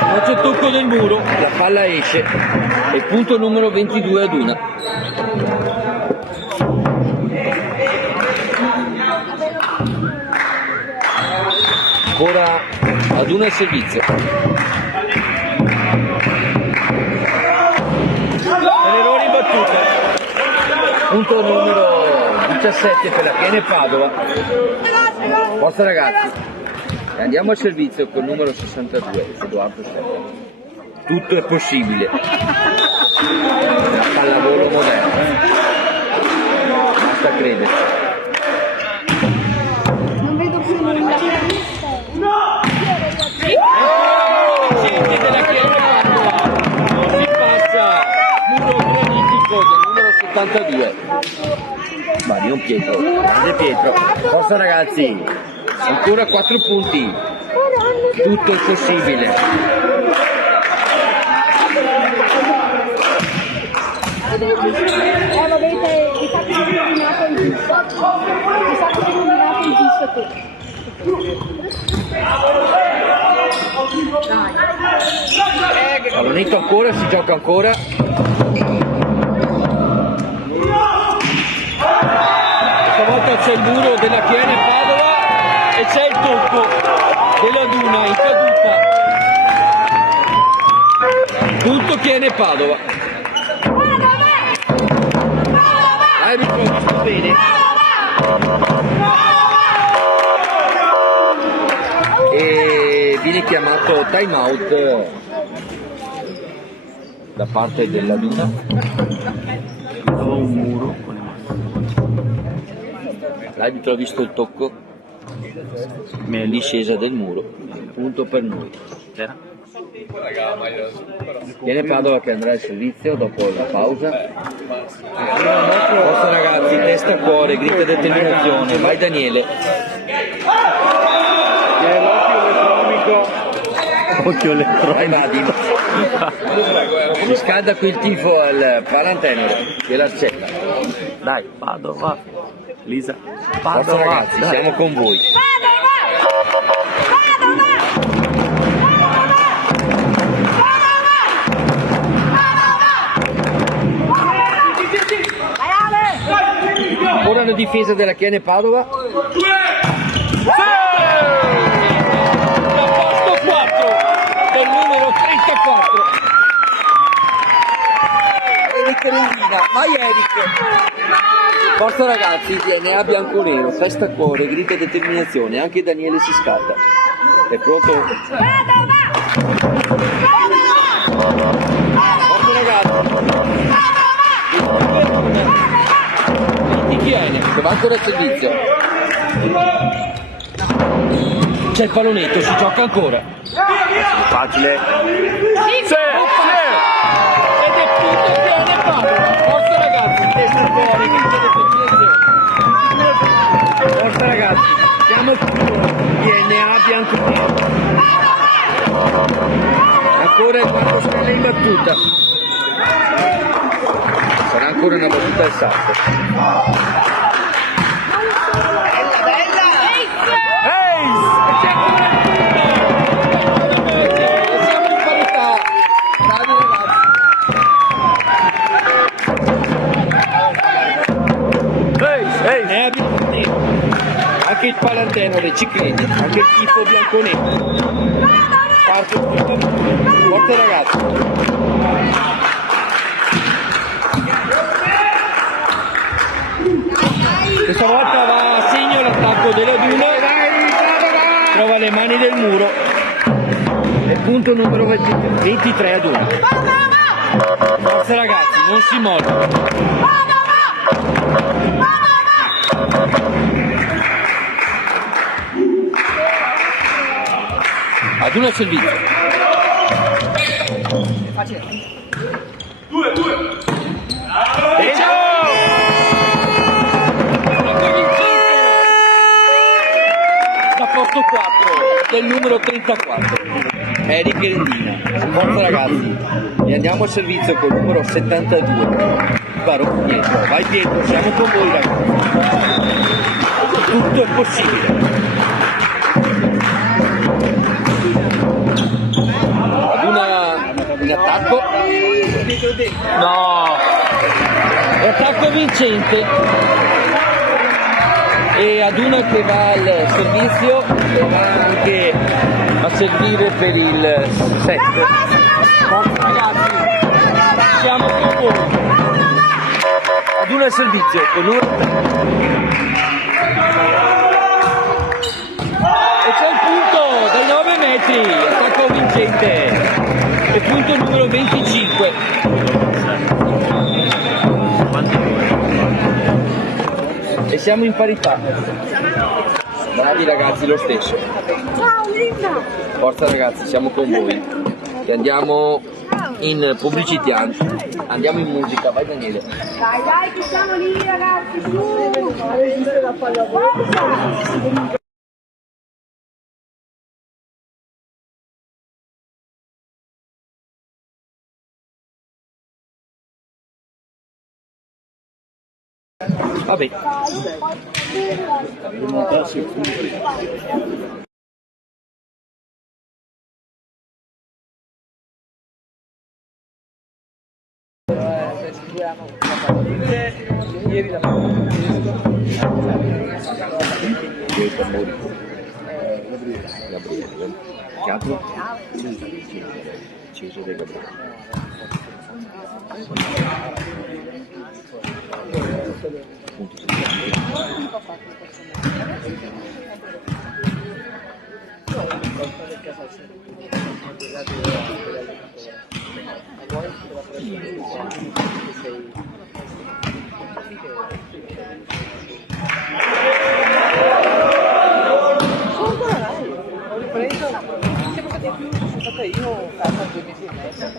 Non c'è tocco del muro, la palla esce. E punto numero 22 ad 1. Ancora ad 1 al servizio. Errore in battuta. Punto numero 17 per la Chiene Padova. Forza ragazzi. E andiamo al servizio col numero 62, Edoardo Serra. Tutto è possibile. La pallavolo moderna. Basta crederci. Non vedo più nulla. Gente della Chiene Padova. Si passa muro granitico del numero 72. Marion Pietro, grande Pietro. Forza ragazzi. Ancora 4 punti. Tutto è possibile. Vabbè, mi sa che hai nominato il giusto. Mi sa che hai nominato il giusto tu. Pallonetto ancora, si gioca ancora. Stavolta c'è il muro della Chiene Padova e c'è il tocco della Duna in caduta. Punto Chiene Padova. Arbitro, bene. viene chiamato time out da parte della Duna. Ho un muro con le mani. L'arbitro ha visto il tocco in discesa del muro, punto per noi. C'era? Viene Padova che andrà al servizio dopo la pausa. Forza ragazzi, testa a cuore, grinta e determinazione, vai Daniele. Occhio elettronico. Vai Vadim. Si scalda qui il tifo al Palantenere dell'Arcella. Dai, Padova. Lisa. Forza Padova. ragazzi, dai. siamo con voi. Ora la difesa della Chiene Padova. Da posto 4 del numero 34. Eric Rendina, vai Eric. Forza ragazzi, DNA bianco-nero, festa a cuore, grida e determinazione, anche Daniele si scalda. È pronto? Forza ragazzi. Di Chiene, che va ancora al servizio. C'è il pallonetto, si gioca ancora. Facile. Sì! Ed è tutto Chiene Padova. Forza ragazzi, testa a cuore, grida e determinazione. Forza ragazzi, siamo qui. DNA bianco-nero. Ancora il 4 stelle in battuta. Sarà ancora una battuta al salto. Siamo in parità. Bravi ragazzi. Anche il Palantenere ci crede, anche il tifo bianco-nero. Parte tutto. Forza ragazzi. Questa volta va a segno l'attacco della Duna, trova le mani del muro e punto numero 23 ad 1. Forza ragazzi, non si molla. Ad 1 al servizio. E ciao! Da posto 4 del numero 34 Eric Rendina. Forza ragazzi, e andiamo al servizio col numero 72 Barone Pietro. Vai Pietro, siamo con voi ragazzi, tutto è possibile. Ad una in attacco, no, attacco vincente, e ad una che va al servizio e va anche a servire per il 7. Forza ragazzi, siamo con voi. Ad una al servizio con numero 3. E c'è il punto dai 9 metri, attacco vincente, e punto numero 25. E siamo in parità. Bravi ragazzi lo stesso. Ciao Linda! Forza ragazzi, siamo con voi. E andiamo in pubblicità, andiamo in musica, vai Daniele. Dai, dai, che siamo lì ragazzi, su! Forza! Vabbè. Ieri la Gabriele. Chiato? Cesare Gabriele. Punto Ho ripreso, siamo stati più, sono stata io a 2 mesi e mezzo.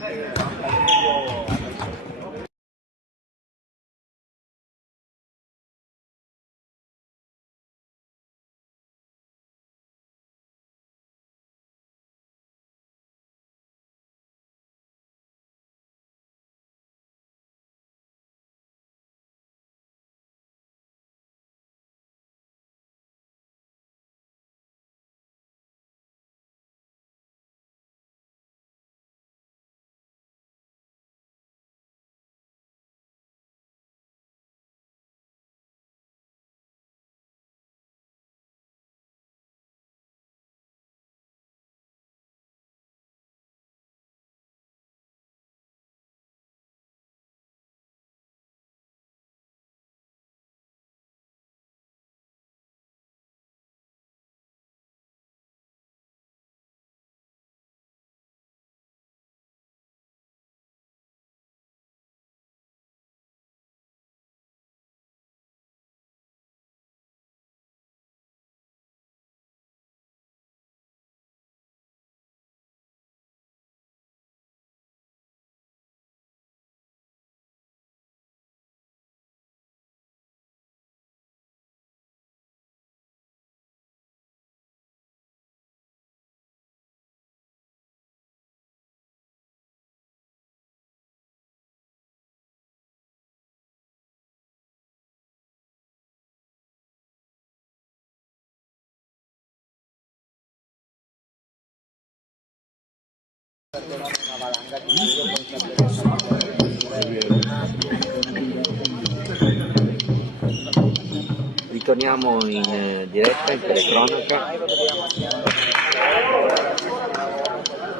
Ritorniamo in diretta, in telecronaca.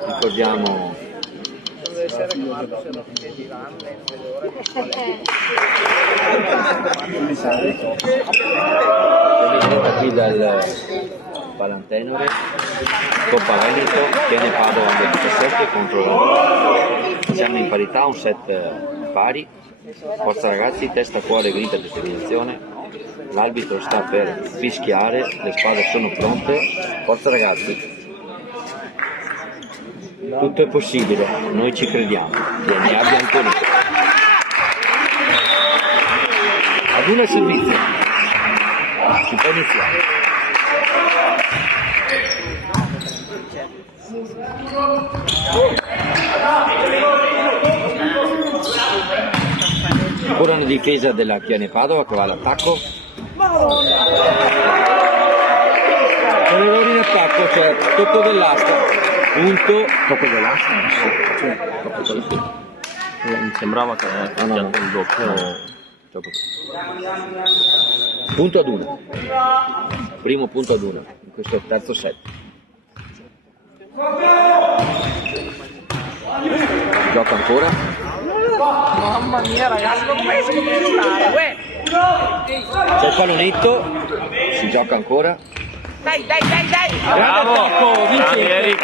Ricordiamo qui dal Palantenore, Coppa Veneto, tiene Padova del 17 contro la... Siamo in parità, un set pari. Forza ragazzi, testa fuori, grinta, determinazione. L'arbitro sta per fischiare, le spade sono pronte. Forza ragazzi, tutto è possibile, noi ci crediamo. DNA bianconero. Ad uno servizio, si può iniziare. Ancora una difesa della Chiane Padova che va all'attacco. Con errori in attacco, cioè tocco dell'asta, punto. Tocco dell'asta? Sì. Mi sembrava che aveva il doppio. Punto ad uno. Primo punto ad uno in questo terzo set. Gioca ancora. Mamma mia ragazzi, non penso che devo giocare. C'è il pallonetto, si gioca ancora. Dai! Bravo! Attacco, vincente.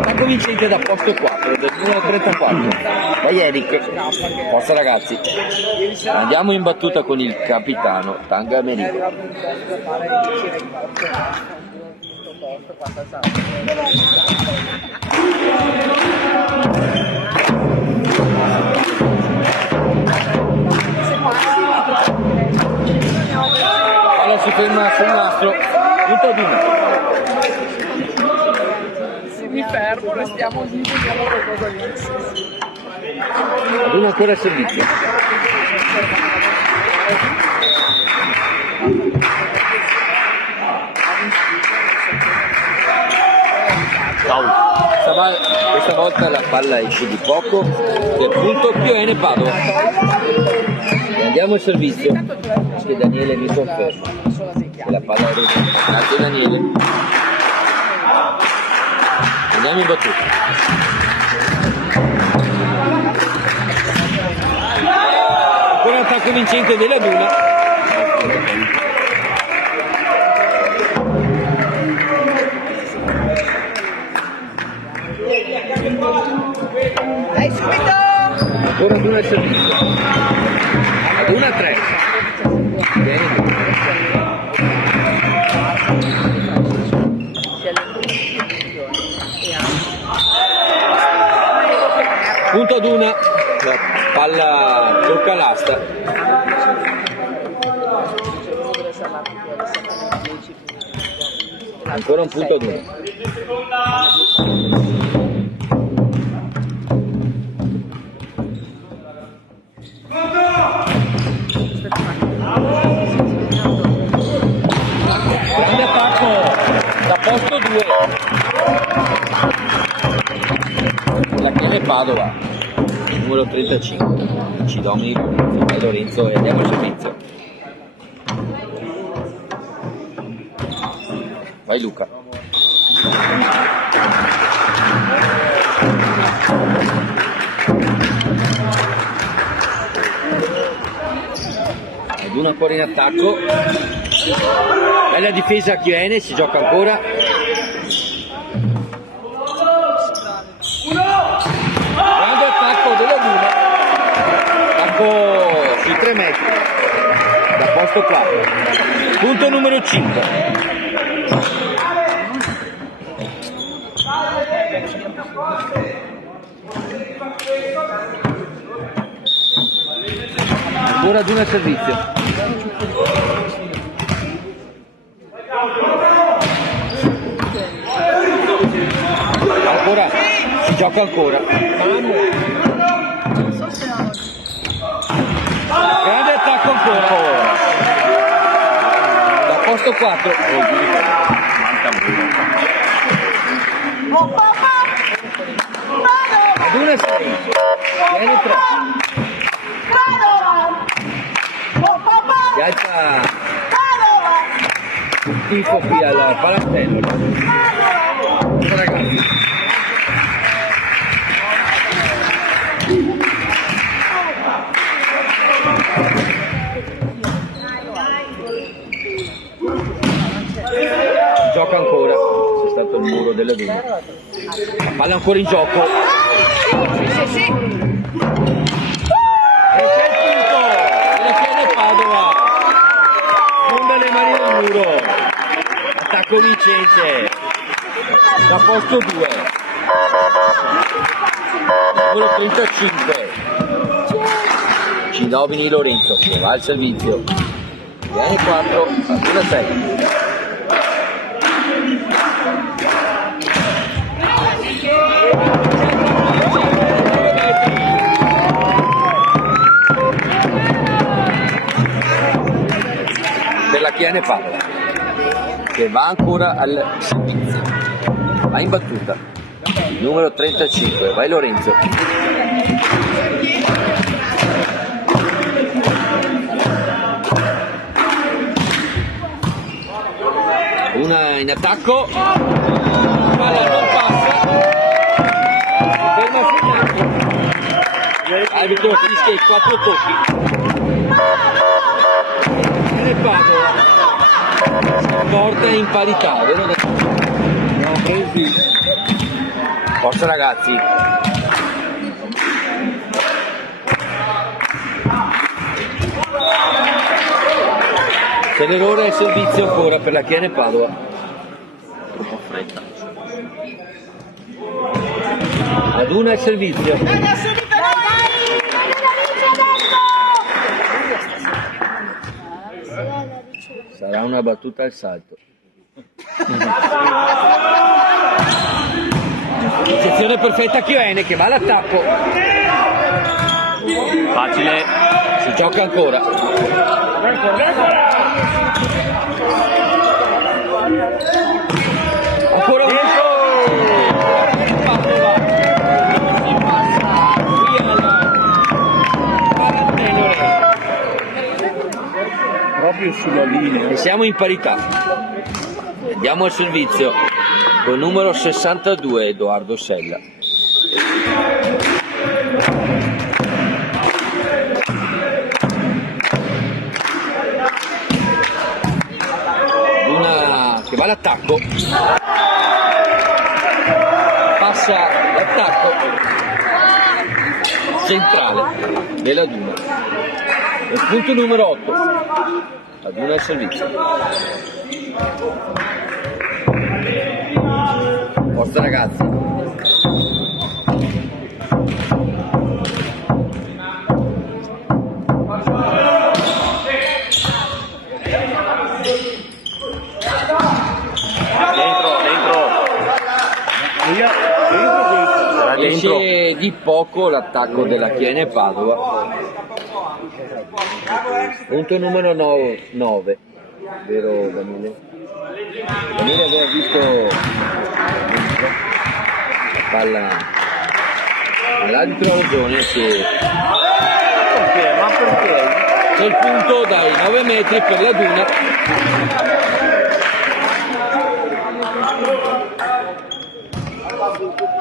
Attacco vincente da posto 4, del numero 34. Dai Eric. Forza ragazzi. Andiamo in battuta con il capitano Tanga Amerigo. Allora si ferma sul nastro, punto ad uno. Se mi fermo restiamo lì, vediamo qualcosa vince. Ad uno ancora il servizio. Questa volta la palla esce di poco, del punto più N Padova. Andiamo al servizio, che Daniele mi conferma. Che la palla è resa. Grazie Daniele. Andiamo in battuta. Ancora un attacco vincente della Duna. Dai subito! Ancora ad una il servizio. Ad una 3. Bene. Punto ad una. La palla tocca l'asta. Ancora un punto ad uno. Grande attacco da posto 2. La Chiene Padova, numero 35. Ci domini Lorenzo. Vai Lorenzo e andiamo al servizio. Vai Luca. Ad una ancora in attacco. Bella difesa a Chiene, si gioca ancora. Grande attacco della Duna. Attacco sui 3 metri. Da posto 4. Punto numero 5. Ancora ad una servizio. Ancora, si gioca ancora. Grande attacco ancora. Da posto 4. Ad una 6. Viene 3. Si alza il tifo qui al Palastello. Ragazzi. Gioca ancora, c'è stato il muro della Duna. La palla ancora in gioco. Sì. E c'è il punto della Chiene Padova. Fonda le mani del muro. Attacco vincente. Da posto 2. Numero 35. Ci domini Lorenzo che va al servizio. Viene 4, partita 6. Per la Chiene Padova che va ancora al servizio. Va in battuta. Numero 35. Vai Lorenzo. Una in attacco, palla non passa, ferma sul campo, arbitro fischia i 4 tocchi, e Padova si porta in parità, vero? Abbiamo presi. Forza ragazzi. C'è l'errore al servizio ancora per la Chiene Padova. Troppo fretta. Ad una al servizio. Sarà una battuta al salto. Sezione perfetta Chiene che va all'attacco. Facile. Si gioca ancora. Ancora un Proprio sulla linea. e siamo in parità. Andiamo al servizio con numero 62 Edoardo Sella. Una che va all'attacco, passa comincia l'attacco centrale della Duna. Il punto numero 8, la Duna al servizio. Forza ragazzi. Esce di poco l'attacco della Chiene Padova. Punto numero 9, vero Daniele? Daniele aveva visto la palla all'arbitro Rosone che c'è il punto dai 9 metri per la Duna.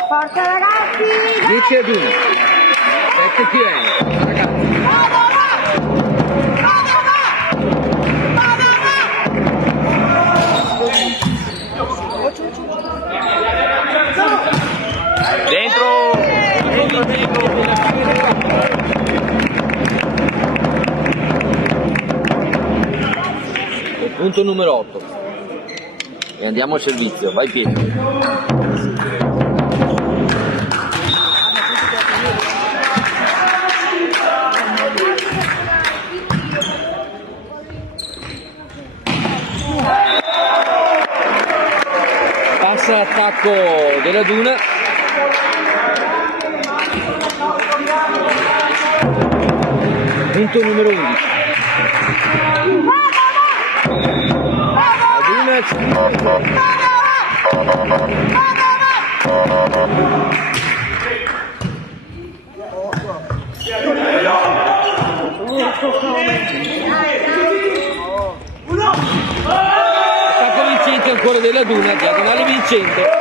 Forza ragazzi! 10 a 1, 7 Chiene, ragazzi. Dentro. Il punto numero 8. E andiamo al servizio, vai Pietro. Passa l'attacco della Duna. Punto numero 11. La Duna attacco vincente ancora della Duna, diagonale vincente.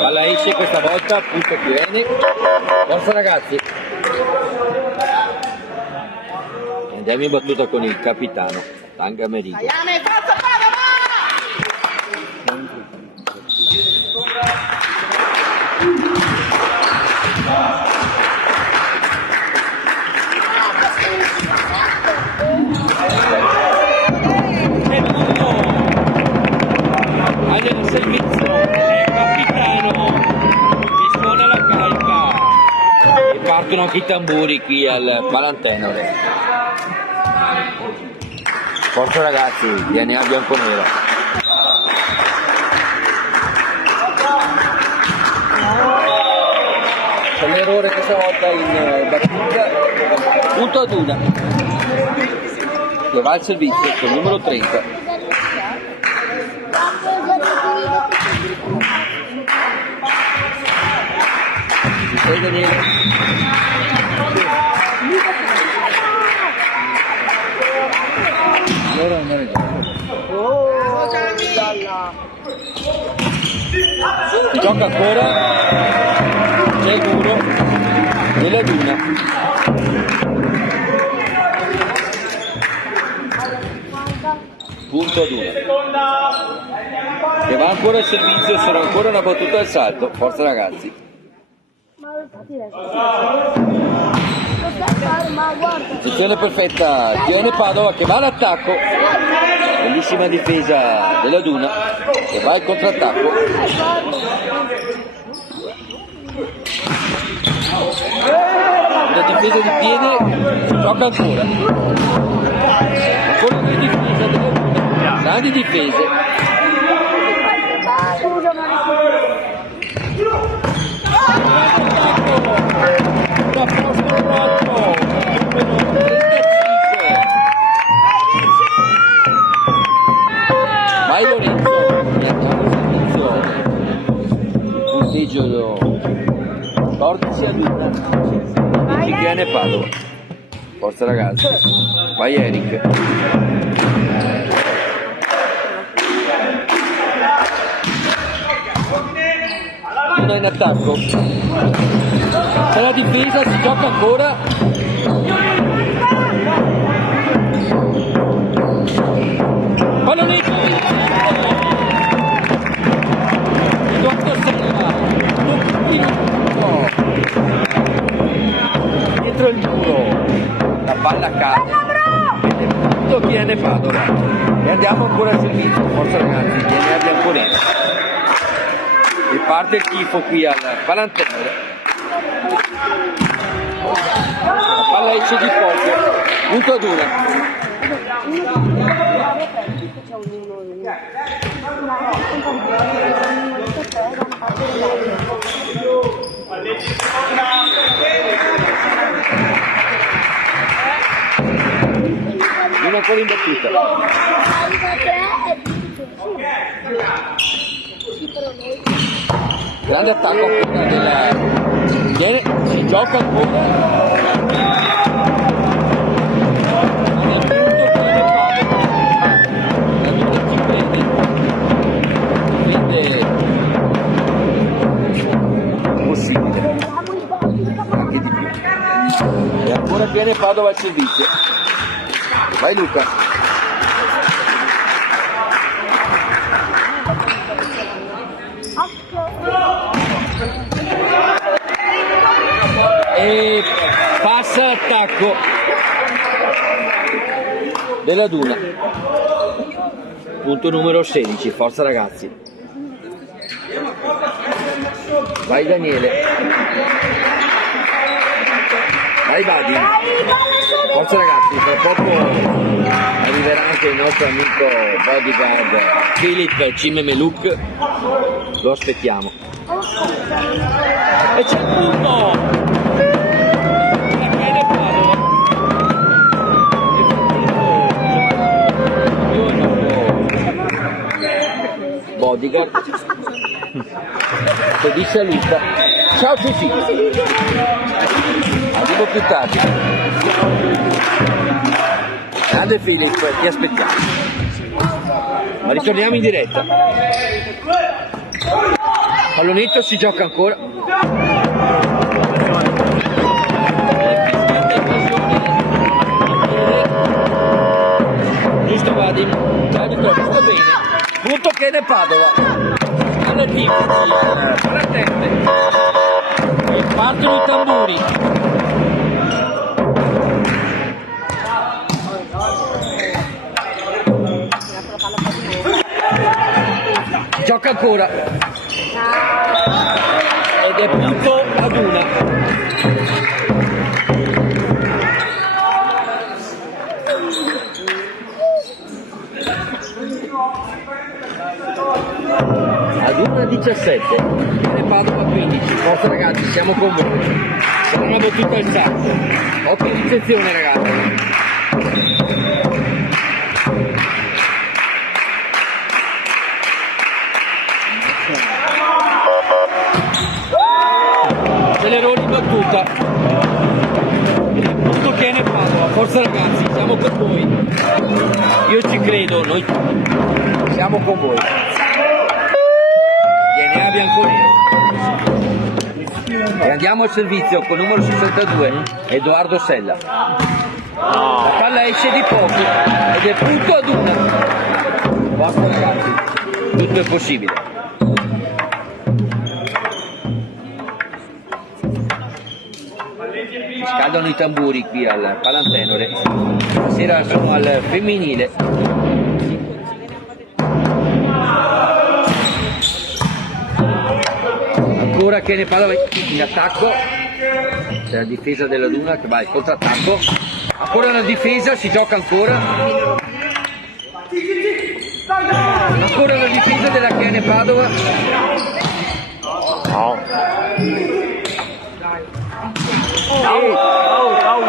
Palla esce questa volta, punto Chiene. Forza ragazzi. E andiamo in battuta con il capitano Tanga Merigo. Al servizio il capitano che suona la carica e partono anche i tamburi qui al Palantenore. Forza ragazzi, DNA bianconero. C'è l'errore questa volta in battuta. Punto ad una che va al servizio col numero 30. Sei Daniele. Allora andare si gioca ancora, c'è il muro della Duna. Punto ad una che va ancora al servizio, sarà ancora una battuta al salto. Forza ragazzi. Posizione perfetta, Chiene Padova che va all'attacco, bellissima difesa della Duna che va al contrattacco. La difesa di piede gioca ancora una difesa della Duna, grandi difese. Da posto rotto, numero 35. Vai Lorenzo, e andiamo al servizio. punteggio 14-1. Ci viene Padova. Forza ragazzi. Vai Eric. Una in attacco. C'è la difesa, si gioca ancora. Pallonetto. Edoardo Sella. Dietro il muro. La palla cade. Tutto viene Padova. E andiamo ancora al servizio. Forza ragazzi, viene a Bianconero. E parte il tifo qui al Palantenere. La palla esce di poco. Punto ad una. Una ancora in battuta. Grande attacco della... Viene, si gioca ancora. Nel punto prende Padova. La Luna ci prende. Prende possibile. Anche di più. E ancora viene Padova al servizio. Vai Luca. E passa l'attacco della Duna. Punto numero 16, forza ragazzi. Vai Daniele. Vai Badi. Forza ragazzi, tra poco arriverà anche il nostro amico bodyguard Filip Cimemeluk. Lo aspettiamo. E c'è il punto! Bodyguard lo dice a Luca. Ciao Fifi, arrivo più tardi. Grande Filip, ti aspettiamo, ma ritorniamo in diretta. Pallonetto, si gioca ancora. Giusto Vadim, giusto bene. Punto che ne Padova. Alla tipo, e partono i tamburi. Gioca ancora. Ed è punto ad una. Ad 1:17 e Padova 15. Forza ragazzi, siamo con voi. Sarà una battuta al sacco. Occhio di sezione ragazzi. Celeroni in battuta. Punto che ne Padova. Forza ragazzi, siamo con voi. Io ci credo, noi siamo con voi. DNA Bianconero. E andiamo al servizio con numero 62, Edoardo Sella. La palla esce di poco ed è punto ad una. Basta ragazzi, tutto è possibile. Scaldano i tamburi qui al Palantenere. Stasera sono al femminile. Ancora che ne Padova in attacco, c'è la difesa della Duna che va in contrattacco, ancora la difesa, si gioca ancora, la difesa della Chiene Padova,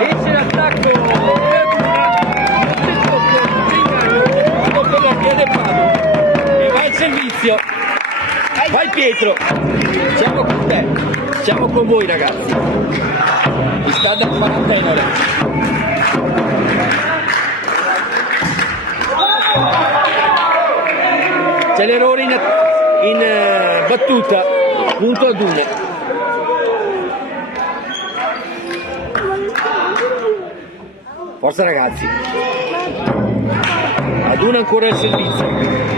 esce l'attacco dopo la Chiene Padova e va in servizio. Vai Pietro, siamo con te, siamo con voi ragazzi. Vi sta del Parantenore. C'è l'errore in battuta, punto ad 1. Forza ragazzi. Ad 1 ancora il servizio.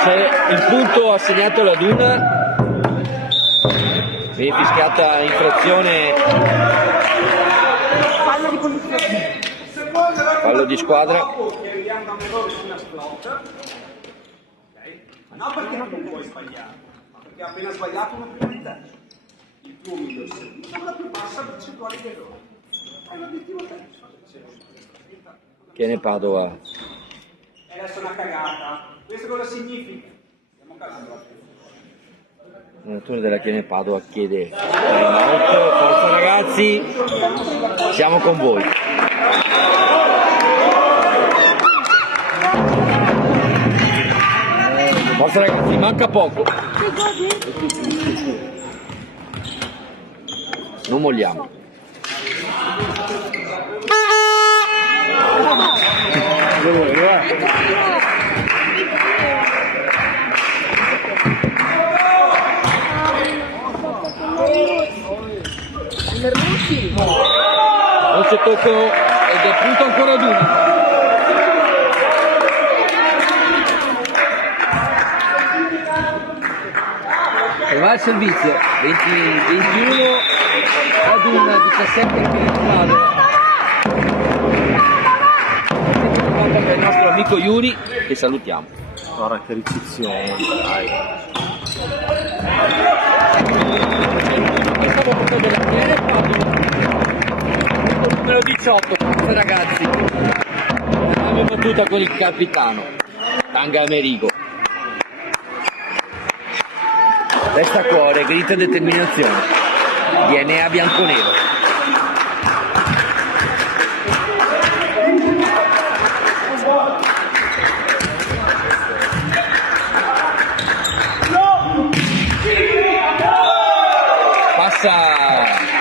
C'è il punto assegnato alla Duna, viene fischiata infrazione, fallo di squadra. No, perché non puoi sbagliare, perché ha appena sbagliato una priorità. Il tuo miglior servizio è la più bassa percentuale di errore. Hai l'obiettivo terzo. Tiene Padova. E adesso è una cagata. Questo cosa significa? Stiamo calando la L'allenatore della Chiene Padova chiede out. Forza ragazzi, siamo con voi. Forza ragazzi, manca poco. Non molliamo. Non c'è tocco ed è punto ancora ad 1. E va il servizio 21 ad 1, 17 per il Padova. Per il nostro amico Yuri, che salutiamo. Guarda che ricezione, dai. Questa volta della Chiene Padova, numero 18, forza ragazzi. Abbiamo battuta con il capitano Tanga Amerigo. Testa a cuore, grinta e determinazione. DNA bianconero. Passa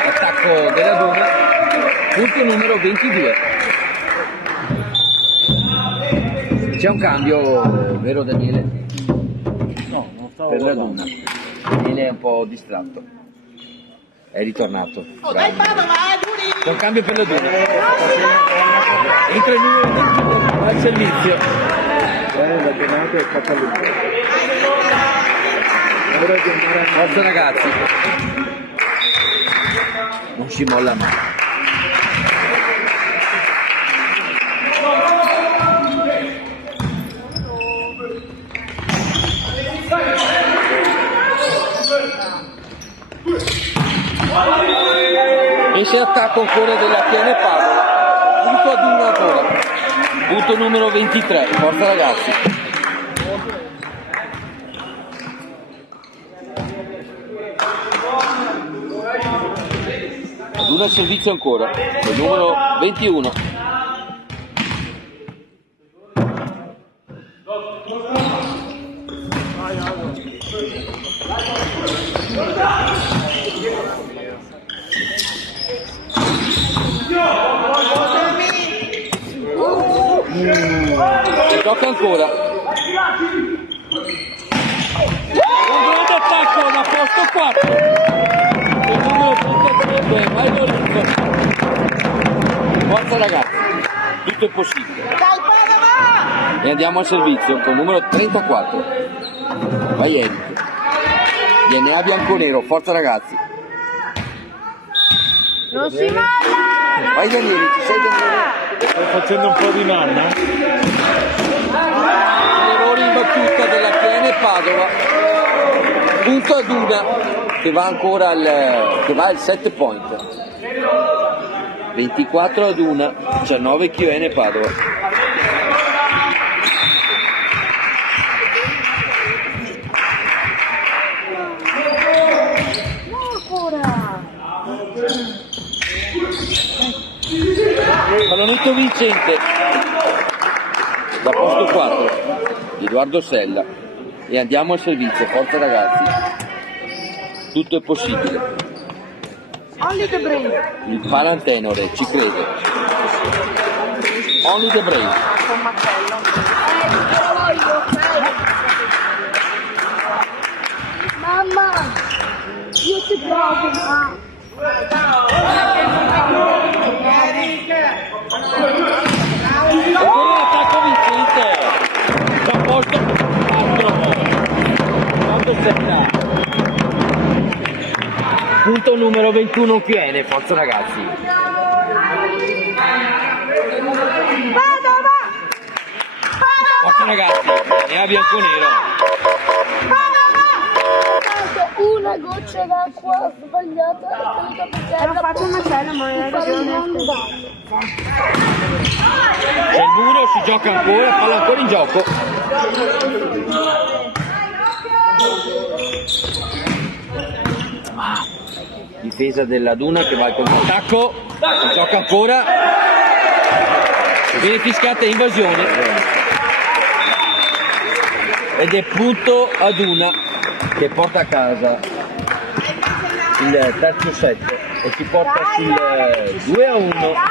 l'attacco della Duna, punto numero 22. C'è un cambio, vero Daniele? No, non stavo Per la guardando. Duna. Daniele è un po' distratto. È ritornato. Dai Padova, Giuri! C'è un cambio per la Duna. Entra il numero 22 al servizio. La giornata è fatta lunga. Ora di andare a Forza ragazzi. Non si molla mai. E si attacca ancora della Chiene Padova. Punto ad 1 ancora. Punto numero 23. Forza ragazzi. Ad 1 al servizio ancora. Il numero 21. Tocca ancora. Un grande attacco da posto 4. Il numero 35, vai Lorenzo. Forza ragazzi, tutto è possibile. Dai Padova! E andiamo al servizio con il numero 34. Vai Eric. DNA bianconero, forza ragazzi. Non si molla! Vai Daniele, ci sei Daniele? Stai facendo un po' di manna? L'errore in battuta della Chiene Padova. Punto ad 1 che va ancora al 7 point. 24 ad 1, 19 Chiene Padova. No, ancora! Pallonetto vincente da posto 4 Edoardo Sella e andiamo al servizio. Forza ragazzi, tutto è possibile. Only the brain. Il Palantenore ci crede. Only the brain. Con Marcello. Voglio. Mamma, io ti provo, ma... Ancora un attacco vincente da posto 4 Sella. Punto numero 21 Chiene. Forza ragazzi. Forza ragazzi, e a bianconero. Una goccia d'acqua sbagliata è caduta per terra. L'ho fatto un macello, ma non è ragione. C'è il muro, si gioca ancora, palla ancora in gioco. Difesa della Duna che va al contrattacco, si gioca ancora, viene fiscata invasione ed è punto a Duna che porta a casa il terzo set e si porta sul 2-1.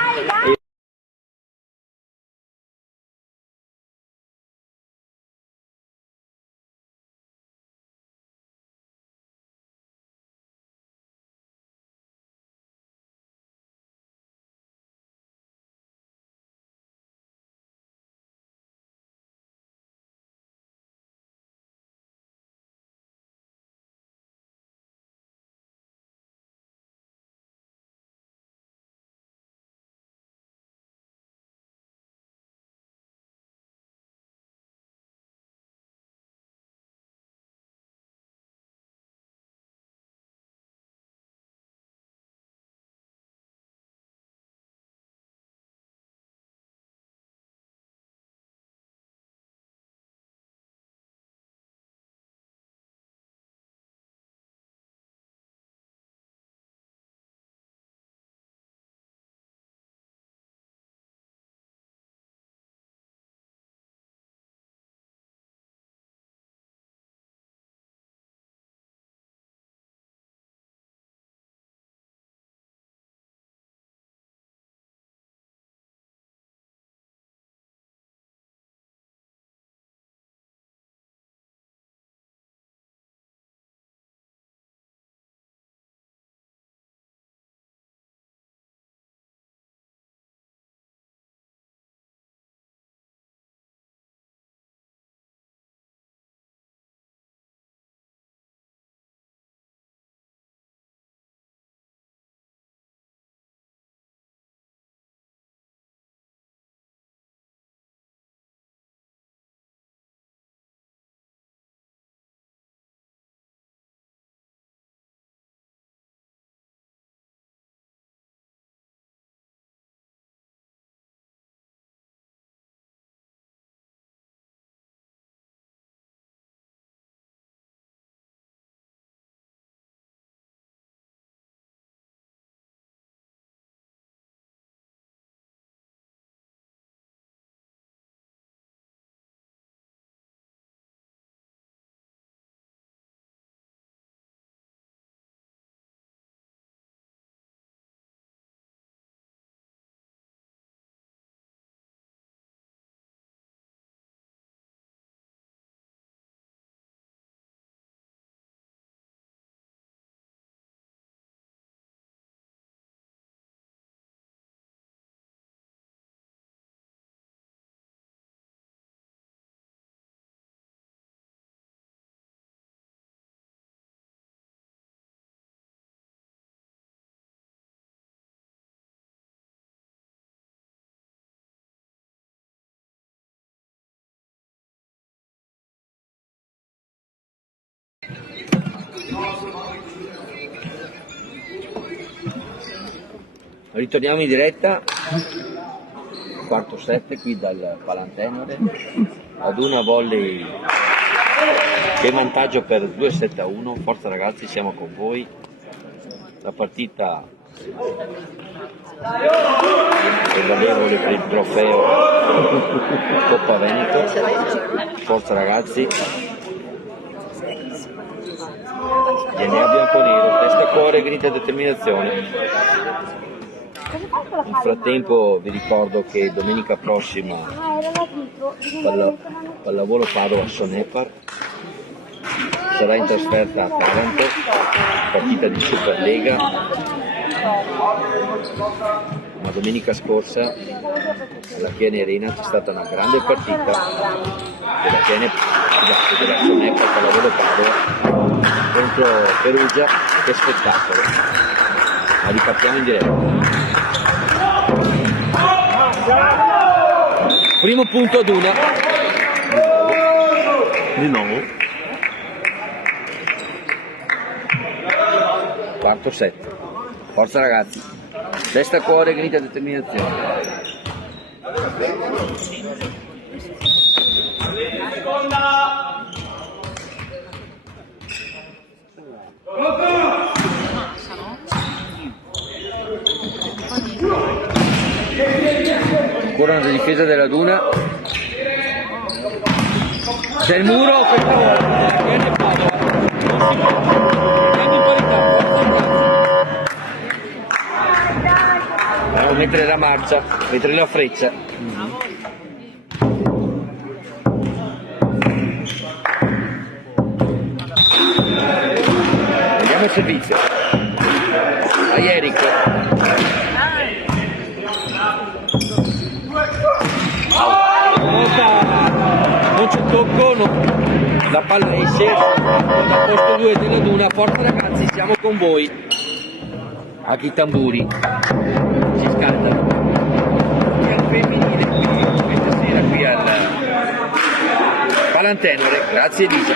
Ritorniamo in diretta, quarto set qui dal Palantenore, ad una volley che vantaggio per 2-7-1, forza ragazzi, siamo con voi, la partita è valevole per il trofeo Coppa Veneto. Forza ragazzi, DNA bianco-nero, testa, cuore, grinta e determinazione. Nel frattempo vi ricordo che domenica prossima pallavolo Padova Sonepar sarà in trasferta a Taranto, partita di Superlega. Ma domenica scorsa alla Chiene Arena c'è stata una grande partita della Chiene, della Sonepar pallavolo Padova contro Perugia. Che spettacolo! Ma ripartiamo in diretta. Primo punto ad una. Di nuovo. Quarto set. Forza ragazzi. Testa, cuore, grinta e determinazione. Ancora una difesa della Duna. C'è il muro, questa volta viene Padova. Andiamo in parità. Dobbiamo mettere la marcia, mettere la freccia. Vediamo il servizio. Dai Eric. Non c'è tocco, no. La palla esce da posto 2 della Duna. Forza ragazzi, siamo con voi. Anche i tamburi si scaldano. E al femminile qui questa sera qui al Palantenore. Grazie Elisa.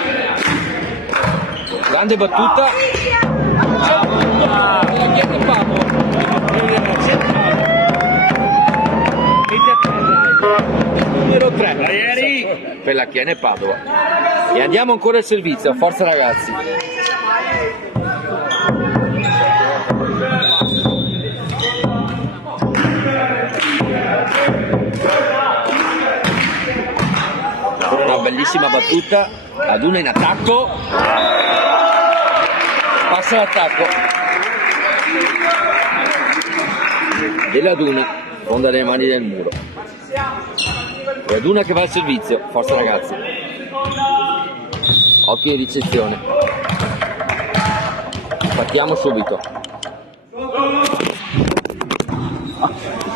Grande battuta. Chiede Papo. Numero 3 per la Chiene Padova. E andiamo ancora al servizio. Forza ragazzi. Una bellissima battuta. Ad una in attacco. Passa l'attacco della Duna, fonda le mani del muro. E ad una che va al servizio. Forza ragazzi. Occhio in ricezione. Partiamo subito.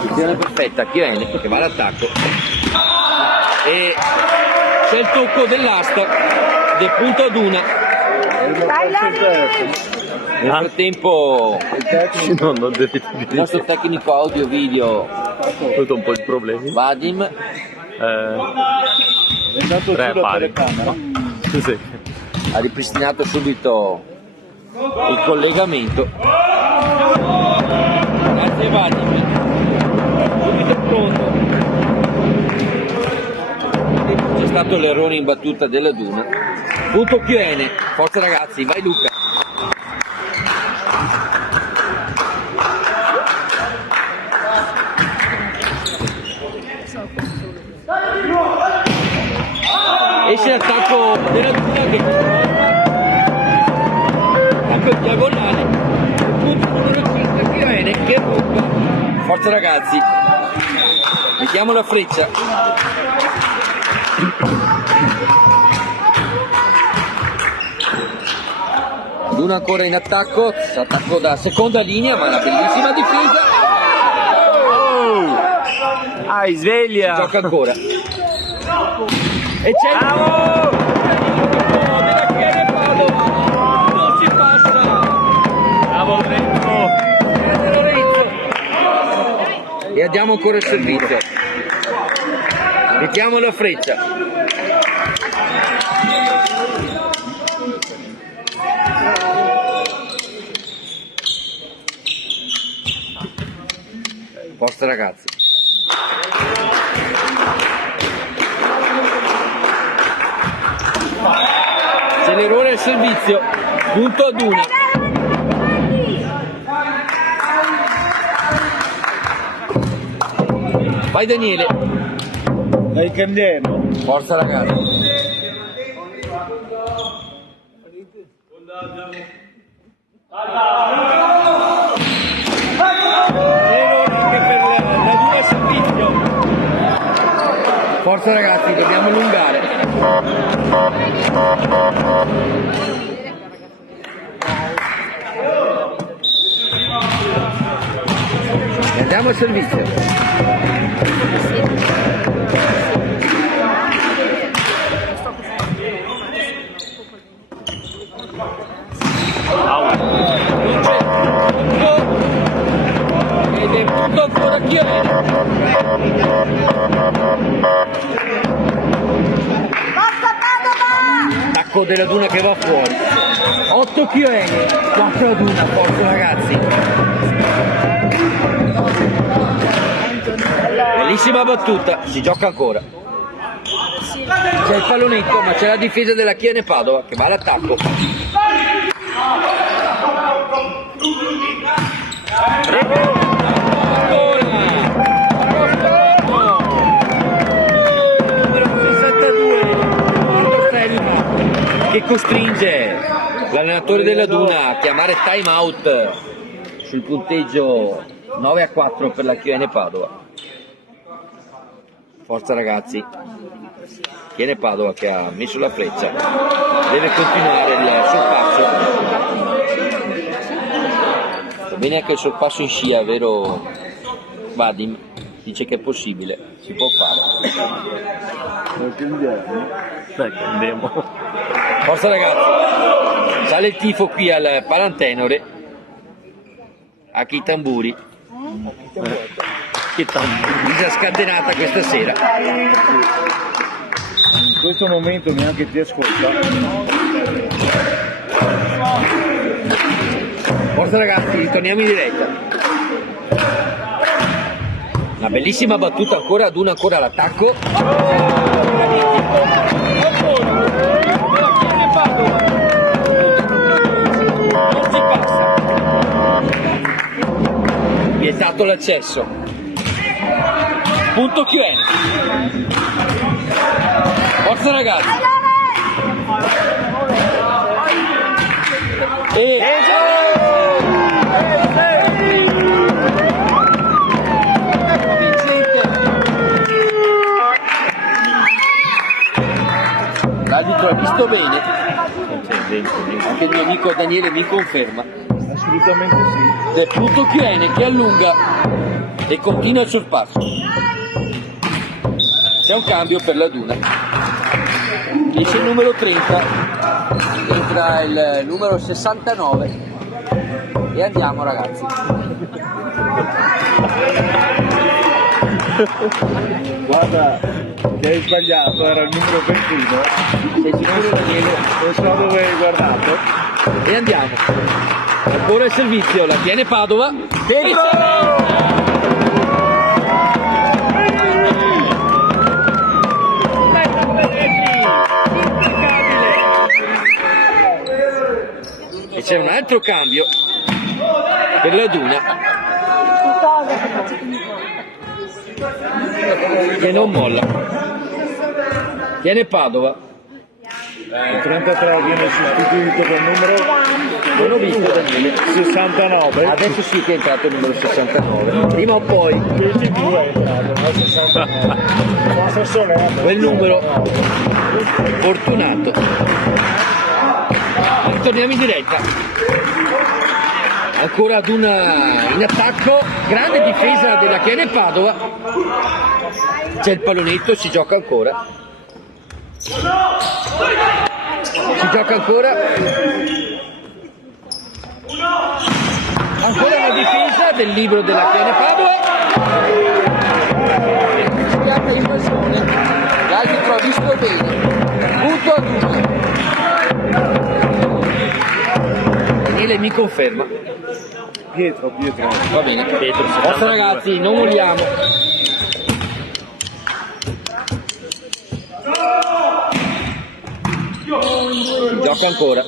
Ricezione perfetta. Chiene che va all'attacco. E c'è il tocco dell'asta del punto ad una. Nel frattempo il nostro tecnico audio video Ho avuto un po' di problemi. Vadim Tre pari. Sì. ha ripristinato subito il collegamento. Grazie Vadim, subito pronto. C'è stato l'errore in battuta della Duna. Punto Chiene. Forza ragazzi, vai Luca. Esce l'attacco della Duna che attacco diagonale. Punto numero 5 Chiene che ruba. Forza ragazzi. Mettiamo la freccia. Duna ancora in attacco, attacco da seconda linea, ma una bellissima difesa. Sveglia! Gioca ancora. E c'è il della Chiene Padova. Non si passa. Bravo Lorenzo! Grande Lorenzo. E andiamo ancora il servizio. Mettiamo la freccia. Forza ragazzi. C'è l'errore al servizio. Punto ad una. Vai Daniele. Dai Candiano. Forza ragazzi. Anche per la Duna servizio. Forza ragazzi, dobbiamo allungare. Andiamo al servizio. Ed è tutto ancora chiaro. Tacco della Duna che va fuori. 8 chiene, 4 la Duna, forza ragazzi. Bellissima battuta, si gioca ancora. C'è il pallonetto, ma c'è la difesa della Chiene Padova che va all'attacco. Numero 62, che costringe l'allenatore della Duna a chiamare time out sul punteggio 9-4 per la Chiene Padova. Forza ragazzi, Chiene Padova che ha messo la freccia, deve continuare il sorpasso. Va bene anche il sorpasso in scia, vero Vadim? Dice che è possibile, si può fare. Andiamo. Forza ragazzi, sale il tifo qui al Palantenore, a chi i tamburi. Che tanto. Già scatenata questa sera. In questo momento neanche ti ascolta. Forza ragazzi, ritorniamo in diretta. Una bellissima battuta ancora, Duna ancora all'attacco. Non si passa. Vietato l'accesso. Punto Chiene. Forza ragazzi. E l'arbitro ha visto bene, anche il mio amico Daniele mi conferma. Assolutamente sì. Del punto Chiene che allunga e continua il sorpasso. C'è un cambio per la Duna. Esce il numero 30, entra il numero 69 e andiamo ragazzi. Guarda che hai sbagliato, era il numero 21. Sei sicuro Daniele? Non so dove hai guardato. E andiamo. Ancora il servizio, la Chiene Padova. E c'è un altro cambio per la Duna che non molla. Chiene Padova. Il 33 viene sostituito col numero, Non ho visto Daniele. 69. Adesso sì che è entrato il numero 69. Prima o poi 22 è entrato, non 69. quel numero fortunato. Ritorniamo in diretta. Ancora ad una in attacco, grande difesa della Chiene Padova. C'è il pallonetto, si gioca ancora. Si gioca ancora. Ancora una difesa del libro della Chiene Padova. Schiatta invasione. L'arbitro ha visto bene. Punto a tutti. Daniele mi conferma. Pietro. Va bene. Pietro, Forza ragazzi, non vogliamo. Gioco ancora.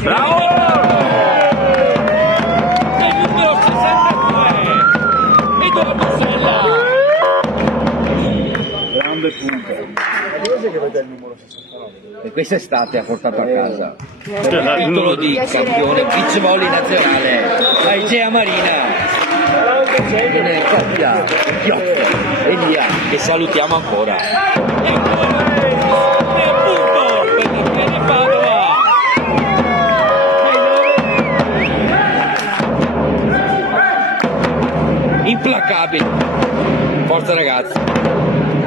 Bravo! Il numero 62. Edoardo Sella. sulle punte. Ma dove sei che vede il numero 69? E quest'estate ha portato a casa il titolo di campione beach volley nazionale a Igea Marina. Non è coppia, Elia, che salutiamo ancora. E appunto per la Chiene Padova. Implacabile. Forza ragazzi.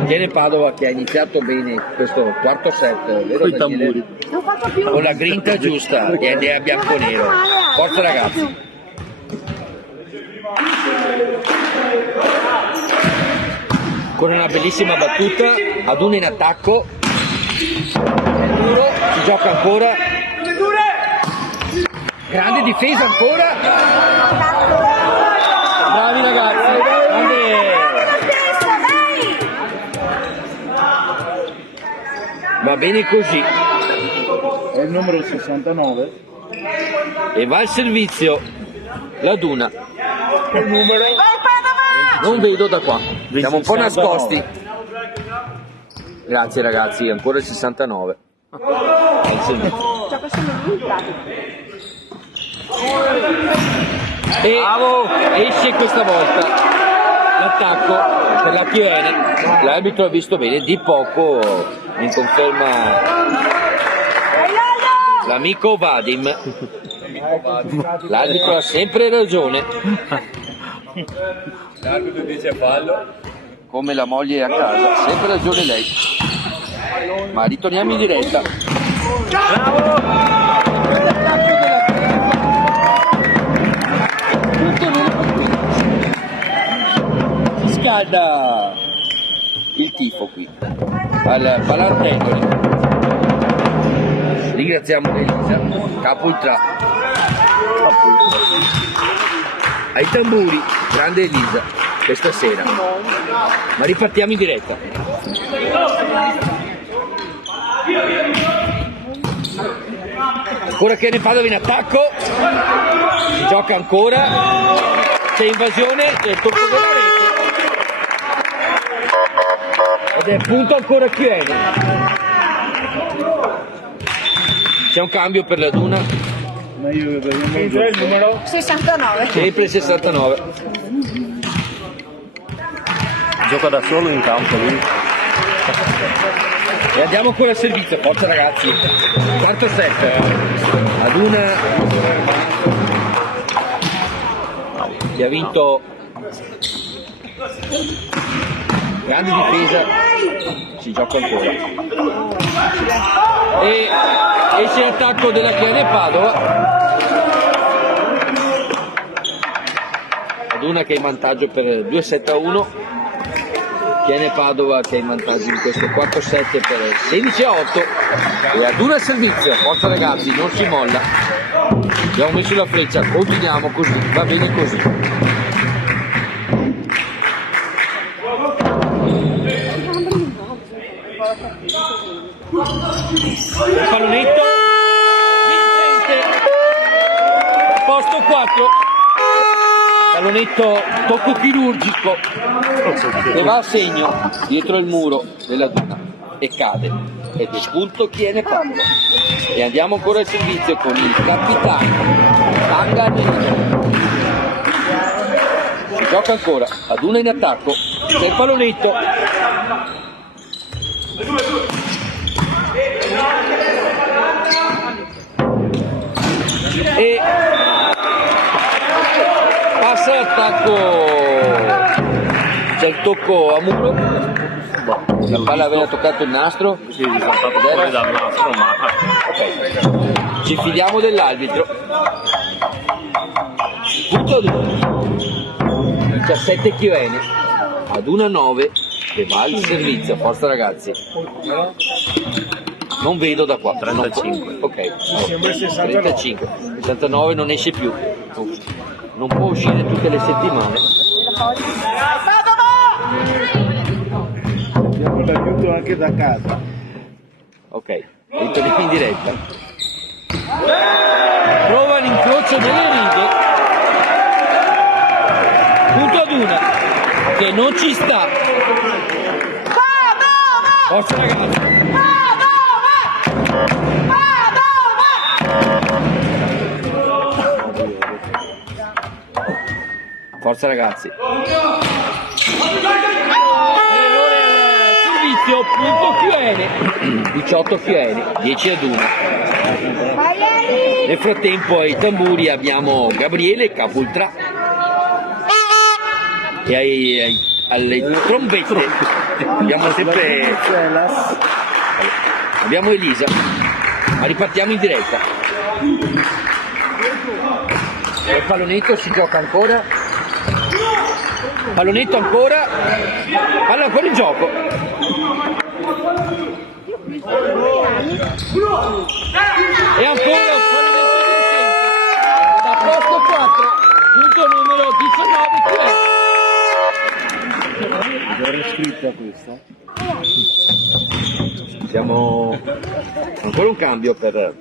Chiene Padova che ha iniziato bene questo quarto set, vero Daniele? Con la grinta giusta che è a bianco-nero. Forza ragazzi. Con una bellissima battuta, ad uno in attacco, nel muro, si gioca ancora, grande difesa ancora, bravi ragazzi, grande. Va bene così. È il numero 69. E va il servizio, la Duna. Che numero? Non vedo da qua, siamo un po' nascosti. Grazie ragazzi, ancora il 69. È il servizio. E esce questa volta l'attacco per la Chiene. L'arbitro ha visto bene, di poco mi conferma l'amico Vadim. L'arbitro ha sempre ragione. L'arbitro dice fallo. Come la moglie a casa, sempre ragione lei. Ma ritorniamo in diretta. Si scalda il tifo qui al Palantendoli. Ringraziamo Elisa, capo il tra. Ai tamburi, grande Elisa, questa sera. Ma ripartiamo in diretta. Ancora Chiene Padova in attacco, si gioca ancora, c'è invasione e il tocco della rete. Ed è punto ancora Chiene. C'è un cambio per la Duna. Ma io il numero 69. Sempre 69. Gioca da solo in campo lui. E andiamo ancora al servizio, forza ragazzi. Quarto set. Ad una che ha vinto, grande difesa, si gioca ancora. E esce l'attacco della Chiene Padova. Ad una che è in vantaggio per 2-7-1. Chiene Padova che è in vantaggio in questo quarto set per 16-8. E ad una al servizio, forza ragazzi, non si molla. Abbiamo messo la freccia, continuiamo così, va bene così. Il pallonetto vincente, posto 4, pallonetto tocco chirurgico che va a segno dietro il muro della Duna e cade ed è punto Chiene Padova. E andiamo ancora al servizio con il capitano Tanganino. Si gioca ancora, ad una in attacco, c'è il pallonetto. E passa l'attacco, c'è il tocco a muro, la palla aveva toccato il nastro, Sì, sono stato fuori dal nastro, ma ok. Ci fidiamo dell'arbitro. Punto 2, 17 Chiene, ad 1-9 che va al servizio, forza ragazzi. Non vedo da qua. 35. Ok. Sembra 69. 35. 69 non esce più. Non può uscire tutte le settimane. Abbiamo l'aiuto anche da casa. Ok, ritorniamo in diretta. Prova l'incrocio delle righe. Punto ad una che non ci sta. Forza ragazzi. Forza ragazzi. Servizio, punto QN. 18 QN, 10-1. Nel frattempo ai tamburi abbiamo Gabriele Capultra e alle trombette abbiamo Elisa, ma ripartiamo in diretta. Il pallonetto si gioca ancora, pallonetto ancora, palla ancora in gioco. E ancora un pallonetto vincente da posto 4, punto numero 19 Era scritta questa? Siamo ancora un cambio per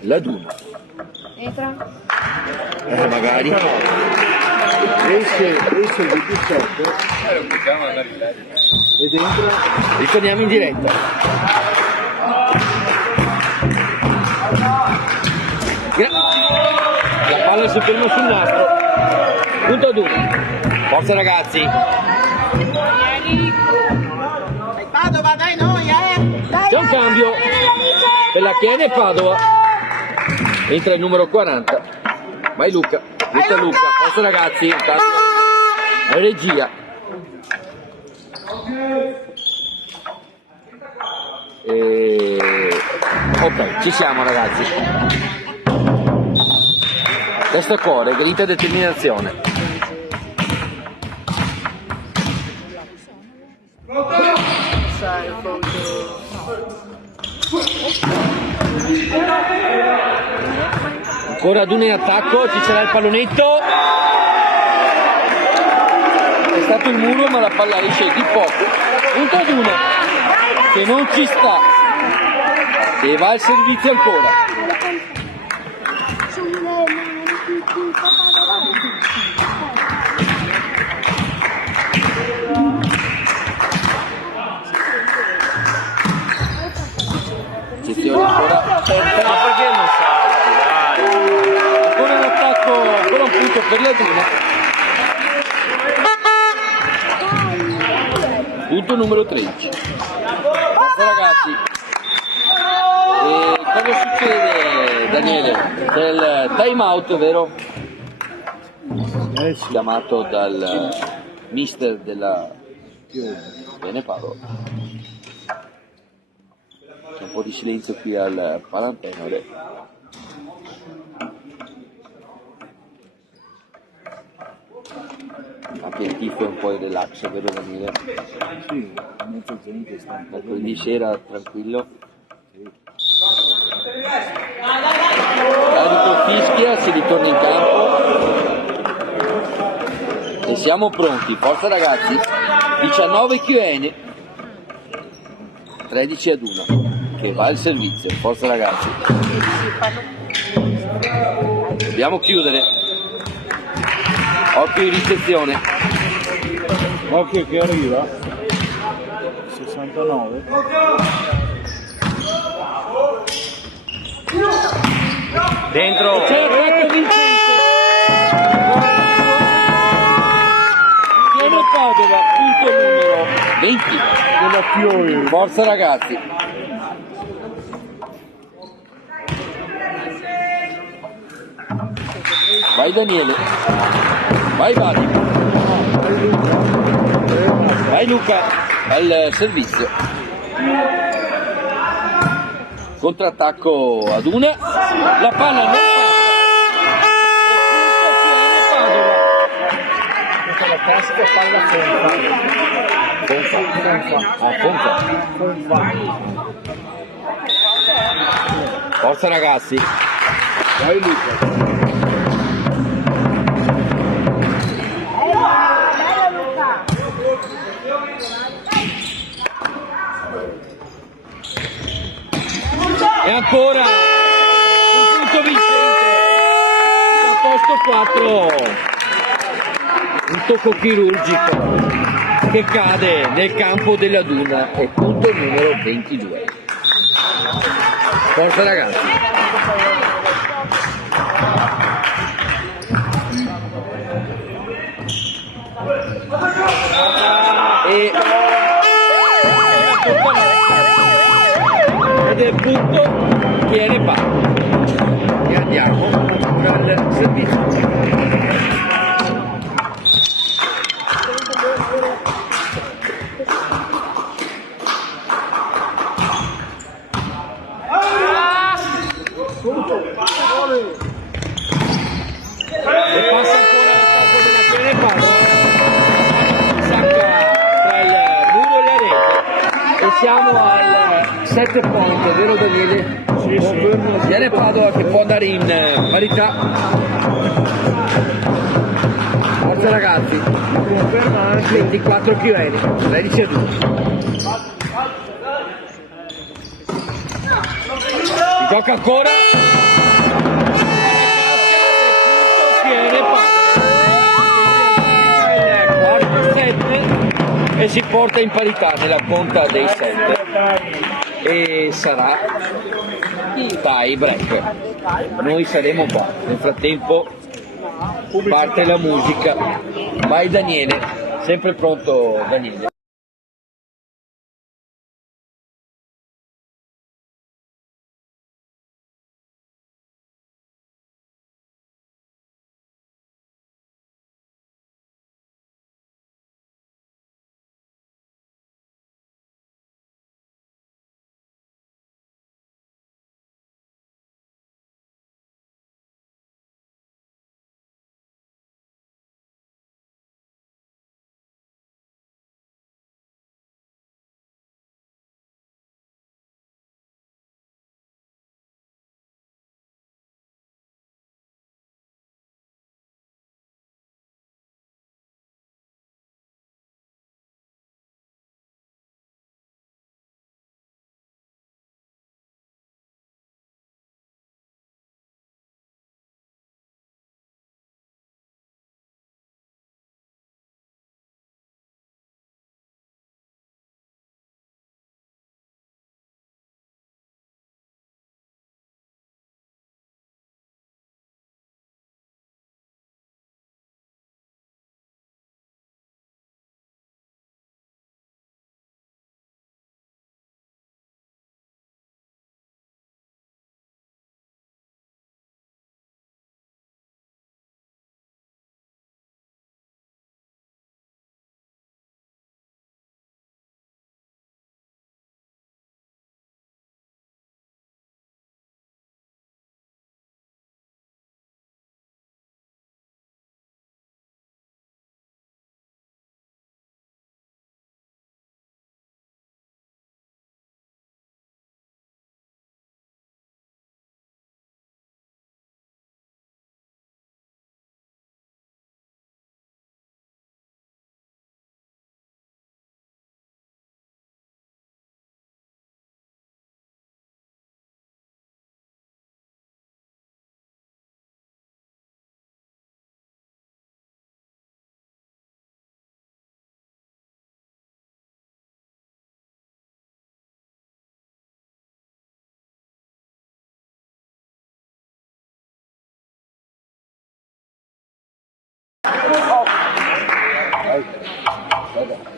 la Duna. Entra. Magari Esce il 17 ed entra. ritorniamo in diretta. La palla si ferma sul nastro. Punto ad 1. Forza ragazzi. Padova, dai noi, C'è un cambio per la Chiene e Padova. Entra il numero 40. Vai Luca. Questo è Luca. Forza ragazzi. La regia. Ok, ci siamo ragazzi. Testa a cuore, grinta e determinazione. Ancora ad uno in attacco, ci sarà il pallonetto. È stato il muro ma la palla esce di poco. Punto ad 1 che non ci sta. E va al servizio ancora. Attenzione ancora. Ma perché non salti? Dai! Ancora un attacco, ancora un punto per la Duna. Punto numero 13. Forza ragazzi. E cosa succede Daniele? C'è il time out, vero? Chiamato dal mister della Bene Paolo. C'è un po' di silenzio qui al Palantenore. Anche il tifo è un po' di relax, vero Daniele? Sì, molta gente sta un po' Quindi sera tranquillo. Arbitro fischia, si ritorna in campo. E siamo pronti, forza ragazzi. 19 QN. 13-1. Che va al servizio, forza ragazzi. Dobbiamo chiudere. Occhio in ricezione. Occhio che arriva. 69. Dentro! C'è attacco vincente. Pieno Padova, punto numero 20. Della Fiori. Forza ragazzi. Vai Daniele. Vai Vadi. Vai Luca al servizio. Contrattacco ad una. La palla non Questa è la classica palla fonfa. Forza ragazzi. Vai Luca. E ancora un punto vincente da posto 4, un tocco chirurgico. che cade nel campo della Duna, è punto numero 22. Forza ragazzi. Ed è punto viene palla. E andiamo al servizio. E passa ancora il campo della Chiene Palla, sacca tra il muro e la rete e siamo al 7 point, vero Daniele? Sì. Chiene Padova che può andare in parità. Forza ragazzi, 24 Chiene, 13 a 2. Si gioca ancora. E si porta in parità nella conta dei 7 e sarà tie break. Noi saremo qua. Nel frattempo parte la musica. Vai Daniele, sempre pronto Daniele.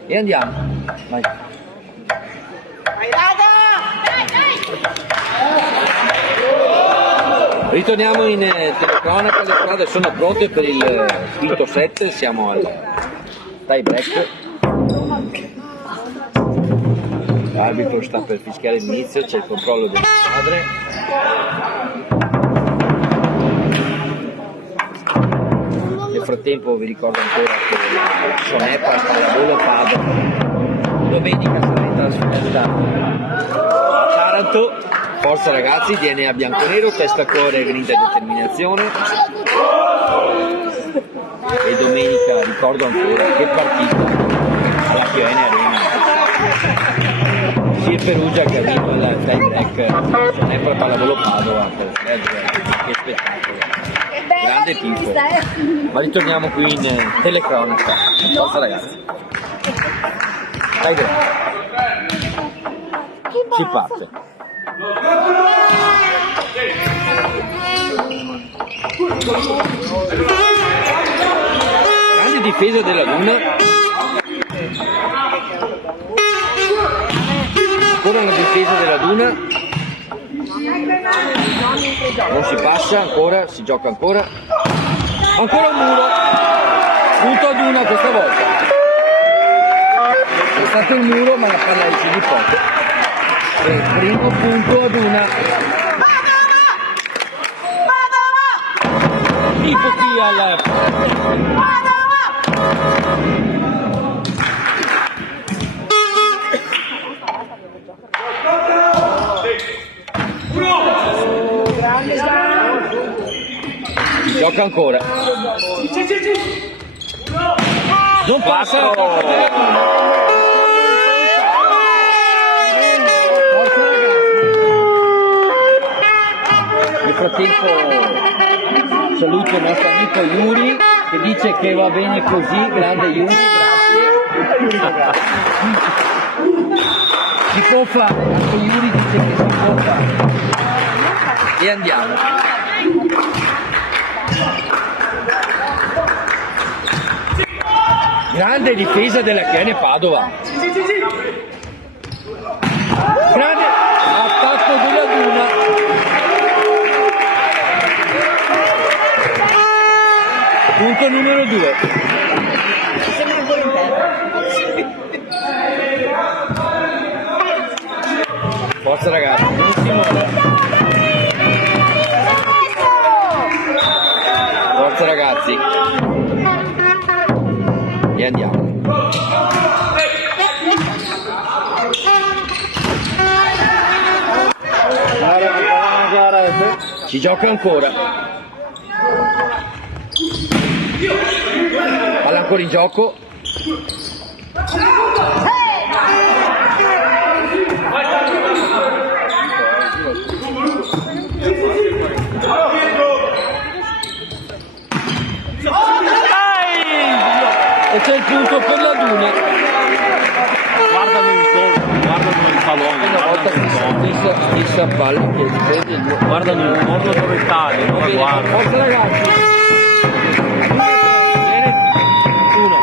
E andiamo. Vai. Ritorniamo in telecronaca, le strade sono pronte per il quinto set, siamo al tie break. L'arbitro sta per fischiare l'inizio, c'è il controllo delle squadre. Nel frattempo vi ricordo ancora che la Sonepa, il pallavolo Padova, domenica sarà in trasferta a Taranto. Forza ragazzi, DNA bianconero, testa cuore, grinta e determinazione. E domenica ricordo ancora che partita alla Chiene Arena. Sia Perugia che ha vinto il tie break, Sonepa, pallavolo Padova, che spettacolo. Grande tifo. Ma ritorniamo qui in telecronaca. Forza ragazzi. Dai dentro. Ci parte. Grande difesa della Luna. Ancora una difesa della Duna. Non si passa ancora, si gioca ancora. Ancora un muro. Punto ad una questa volta. È stato il muro ma la palla esce di poco. Primo punto ad una. Tipo qui alla. Gioca ancora. Non passa. Nel frattempo saluto il nostro amico Yuri che dice che va bene così. Grande Yuri, grazie. Si può fare, anche Yuri dice che si può fare. E andiamo. Grande difesa della Chiene Padova. Grande attacco della Duna. Punto numero 2. Forza ragazzi, non si muove. Forza ragazzi. E andiamo. Si gioca ancora. Palla ancora in gioco. E c'è il punto per la Duna. Guardano il pallone. Una volta stessa palla che vede il Guardano il modo dove cade, non la guardano. Forza ragazzi. Bene. 1.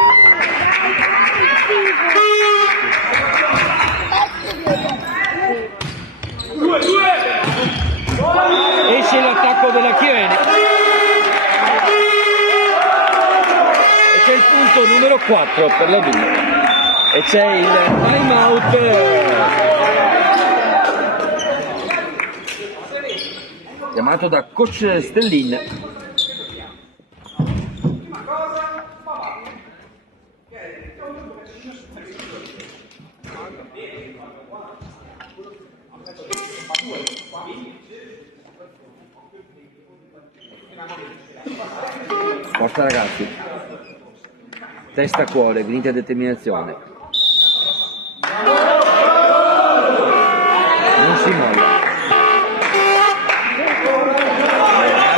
Esce l'attacco della Chiene. E c'è il punto numero 4 per la Duna. E c'è il time out. Chiamato da coach Stellin. Forza ragazzi. Testa cuore, grinta e determinazione. Non si molla.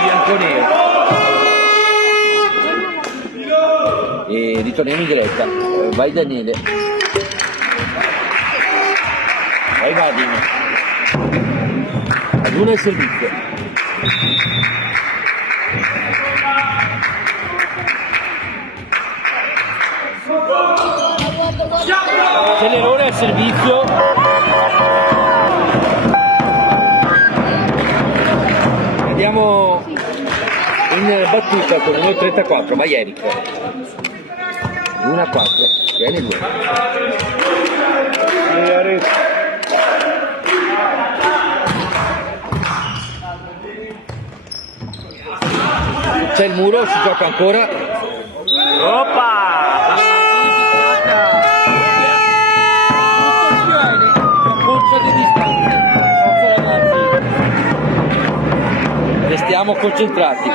Bianconero. E ritorniamo in diretta. Vai Daniele. Vai Vadim. Ad uno il servizio. C'è l'errore al servizio. Andiamo in battuta con il numero 34, vai Eric. 1-4, viene 2. C'è il muro, si gioca ancora. Oppa! Di distanza. Restiamo concentrati.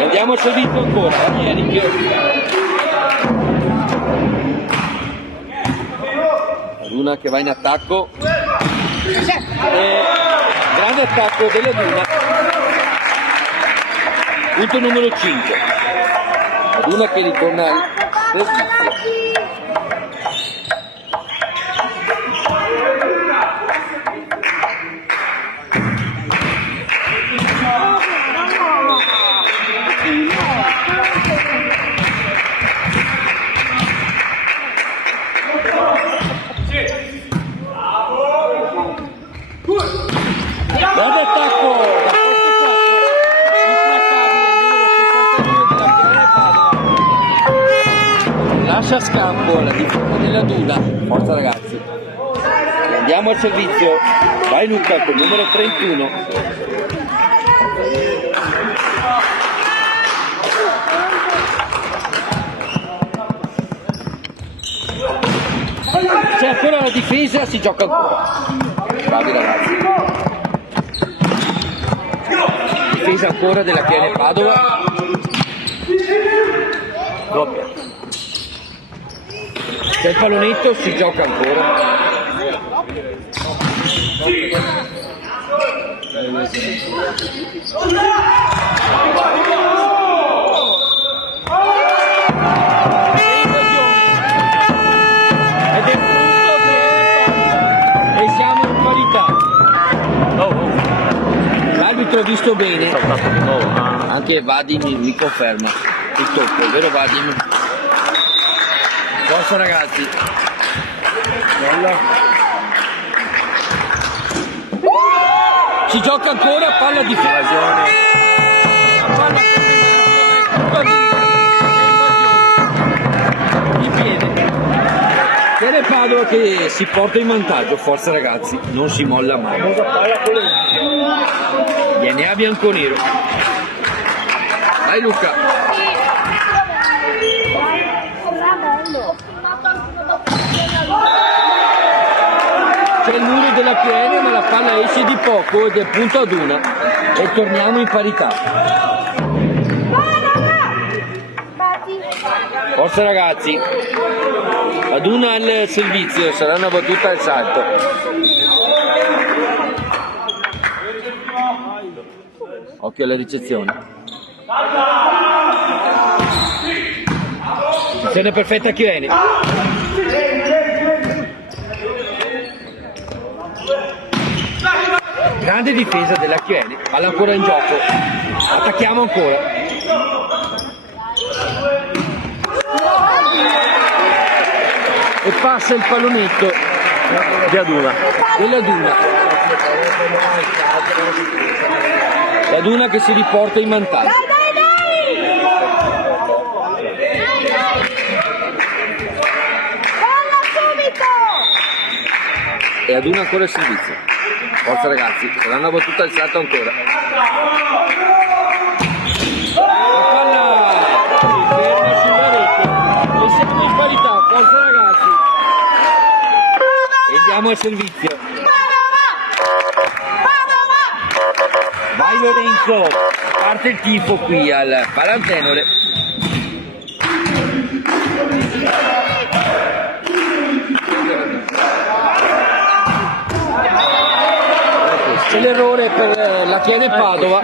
Andiamo al servizio ancora, Eric. Luna che va in attacco. Grande attacco della Luna. Punto numero 5. Luna che ritorna Servizio. Grande attacco da posto 4, implacabile, numero 62 della Piana Padova. Lascia scampo la difesa della Duna, forza ragazzi. Andiamo al servizio, vai Luca con il numero 31. C'è ancora la difesa, si gioca ancora. Bravi ragazzi. Difesa ancora della Piana Padova. Doppia. C'è il pallonetto, si gioca ancora. Ed è punto e siamo in parità. L'arbitro ha visto bene, anche Vadim mi conferma il tocco, è vero Vadim? Forza ragazzi. Si gioca ancora, palla di evasione. Palla di piede. Piana Padova che si porta in vantaggio, forza ragazzi, non si molla mai. DNA bianconero. Vai Luca. C'è il muro della Piana ma la palla esce di poco ed è punto ad una e torniamo in parità. Forza ragazzi, ad una al servizio, sarà una battuta al salto. Occhio alla ricezione. Azione perfetta Chiene. Grande difesa della Chiene, palla ancora in gioco. Attacchiamo ancora. E passa il pallonetto della Duna. La Duna che si riporta in vantaggio. E ad una ancora il servizio. Forza ragazzi, sarà una battuta al salto ancora. La palla ferma sulla rete. E siamo in parità, forza ragazzi. E andiamo al servizio. Vai Lorenzo, parte il tifo qui al Palantenore. C'è l'errore per la Piana Padova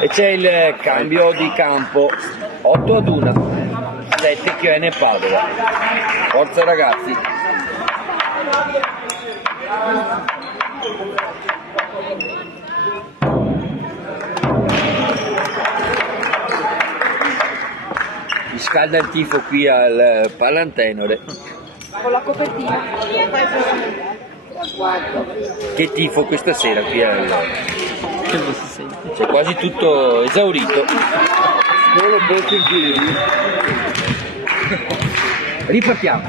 e c'è il cambio di campo 8-1, 7 Piana Padova. Forza ragazzi. Si scalda il tifo qui al Palantenore. Con la copertina. Che tifo questa sera qui al... C'è quasi tutto esaurito. Ripartiamo.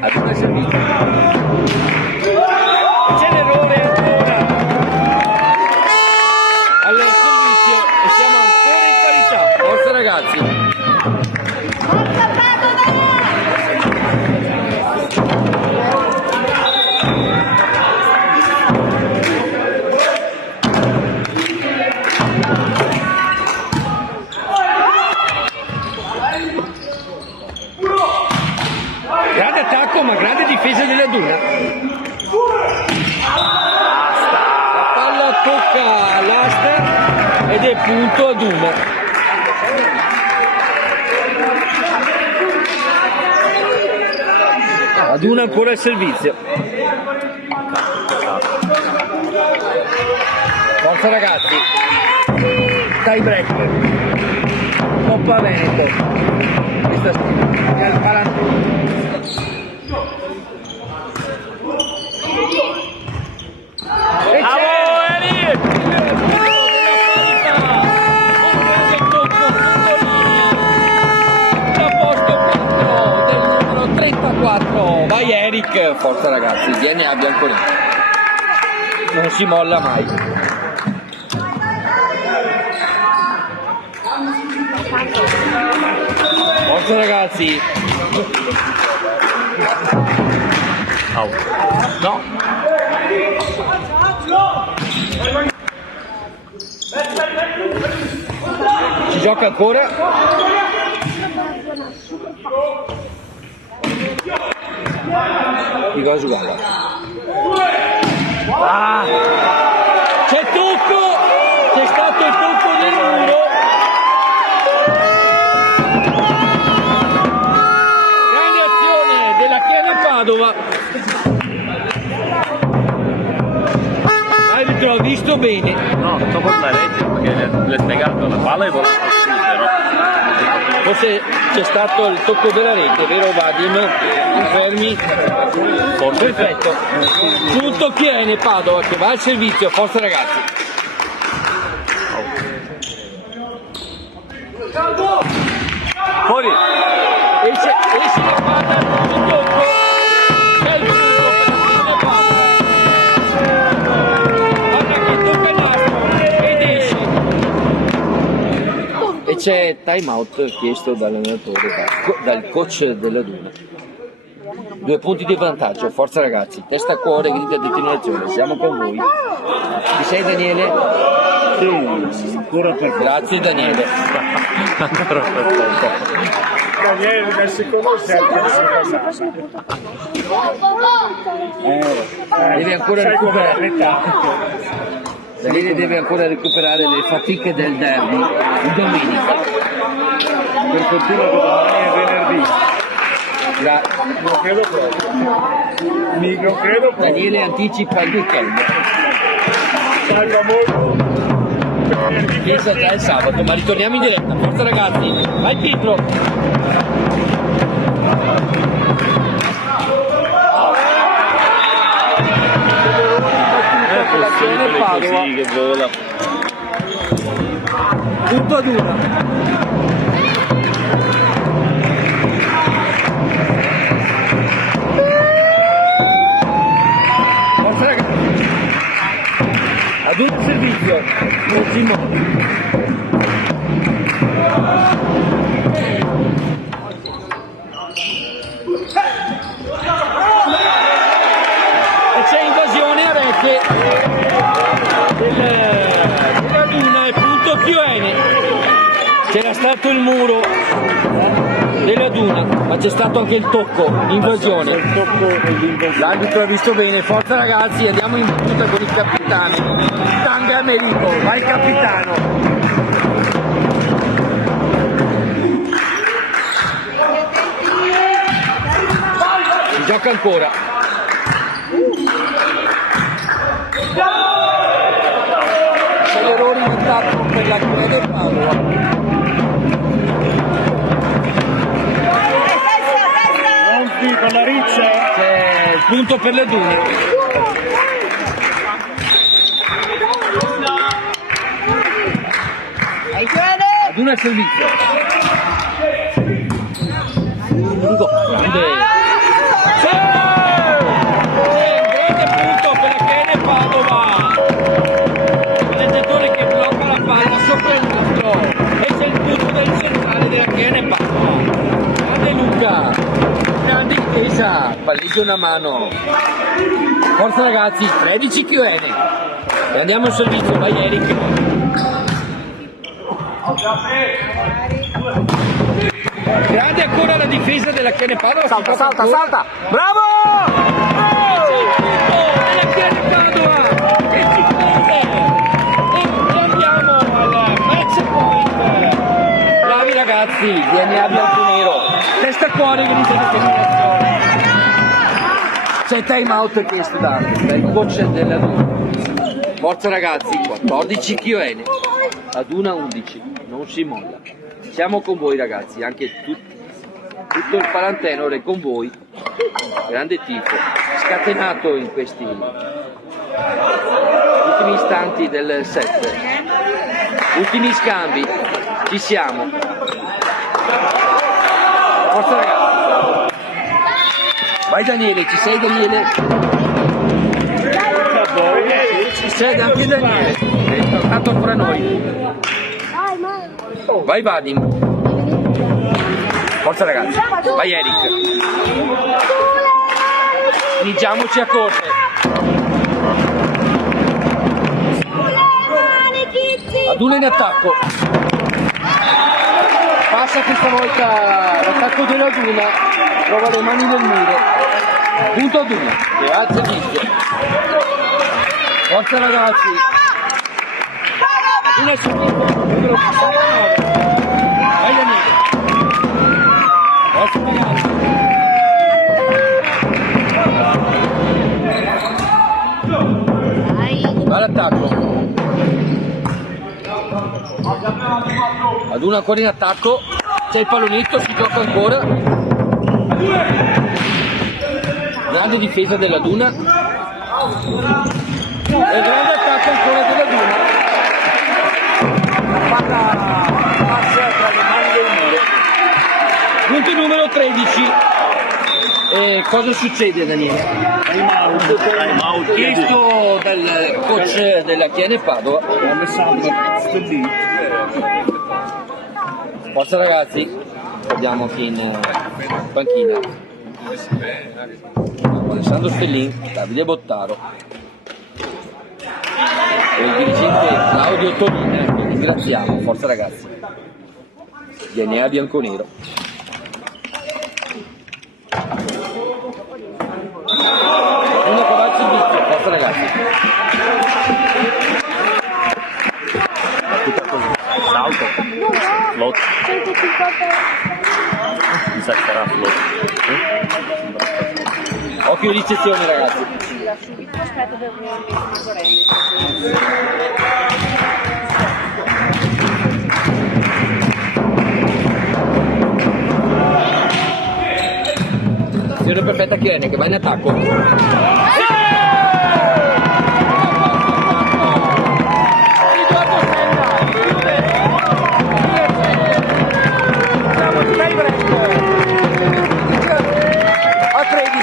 Ad una servizio. C'è l'errore ancora al servizio e siamo ancora in parità. Forza ragazzi. Grande attacco ma grande difesa della Duna. La palla tocca l'asta ed è punto ad una. Ad una ancora il servizio. Forza ragazzi. Tie break. Coppa Veneto. Questa è il 41. Vai Eric, forza ragazzi, DNA bianconero, non si molla mai. Forza ragazzi. No. Si gioca ancora. Di cosa uguale? Ah! C'è tocco! C'è stato il tocco del muro! Grande azione della Chiesa Padova! L'arbitro ha visto bene. No, sto con la rete perché le hai spiegato la palla e volato a sud, no? Forse c'è stato il tocco della rete, vero Vadim? Fermi? Perfetto. Punto Chiene Padova che va al servizio, forza ragazzi. Fuori. Esce la palla al primo tocco. C'è il punto per la Padova. Guarda che tocca il nastro ed esce. E c'è time out chiesto dall'allenatore, dal coach della Duna. 2 punti di vantaggio, forza ragazzi, testa a cuore, grida determinazione, siamo con voi. Ci sei Daniele? Sì, ancora per Grazie Daniele. Ancora per poco. Daniele nel secondo sempre Deve ancora recuperare. Daniele deve ancora recuperare le fatiche del derby di domenica. per fortuna che domani è venerdì. Non credo proprio. Non credo proprio. Daniele anticipa il weekend. Salva molto. Pensa già il sabato, ma ritorniamo in diretta. Forza ragazzi, vai Pietro. Così che vola. Punto ad una. Forza ragazzi. Ad un servizio. E c'è invasione a rete della Duna e punto QN. C'era stato il muro della Duna, ma c'è stato anche il tocco, l'invasione. L'arbitro ha visto bene, forza ragazzi, andiamo in battuta con il capitano. Tanga Americo, vai capitano. Si gioca ancora. C'è l'errore di tappo per la Chiesa Padova. Con la riccia. C'è il punto per le Dune. Ad una servizio. Grande. Grande punto per la Chiesa Padova. Il dettatore che blocca la palla sopra il nastro. E c'è il punto del centrale della Chiesa Padova. Grande Luca. Grande difesa, palleggio una mano. Forza ragazzi, 13 QN. E andiamo al servizio, vai Eric. Grande ancora la difesa della Chiesa Padova. Salta, salta, salta! Bravo! La Chiesa Padova che ci prende. E andiamo al match point. Bravi ragazzi, DNA bianco-nero. Testa a cuore, grida determinazione. C'è time out chiesto dal coach della Duna. Forza ragazzi, 14 chione, ad 1-11, non si molla. Siamo con voi ragazzi, anche tutto il Palantenore è con voi. Grande tifo, scatenato in questi ultimi istanti del set. Ultimi scambi, ci siamo. Forza ragazzi. Vai Daniele, ci sei Daniele? Ci sei anche Daniele, è tornato fra noi. Vai Vadim. Forza ragazzi, vai Eric. Iniziamoci a correre. Ad uno in attacco. Passa questa volta l'attacco della Duna, trova le mani nel muro. Punto ad uno, che alza il rischio. Forza ragazzi. Uno è subito, numero 19. Vai Daniele. Forza ragazzi. Va all'attacco. Ad uno ancora in attacco, c'è il pallonetto, si gioca ancora. Grande difesa della Duna. E grande attacco ancora della Duna. Palla passa tra le mani del muro. Punto numero 13. E cosa succede Daniele? Time out. Chiesto dal coach della Chiene Padova. Forza ragazzi, abbiamo qui in panchina Alessandro Stellin, Davide Bottaro e il dirigente Claudio Tonina, che ringraziamo. Forza ragazzi, DNA bianconero. Uno Cavallo Vizio, forza ragazzi. Salto, flot, 150. mi sa che sarà flot. Occhio ricezione ragazzi. Subito aspetta per venire Azione perfetta Chiene che va in attacco. A 13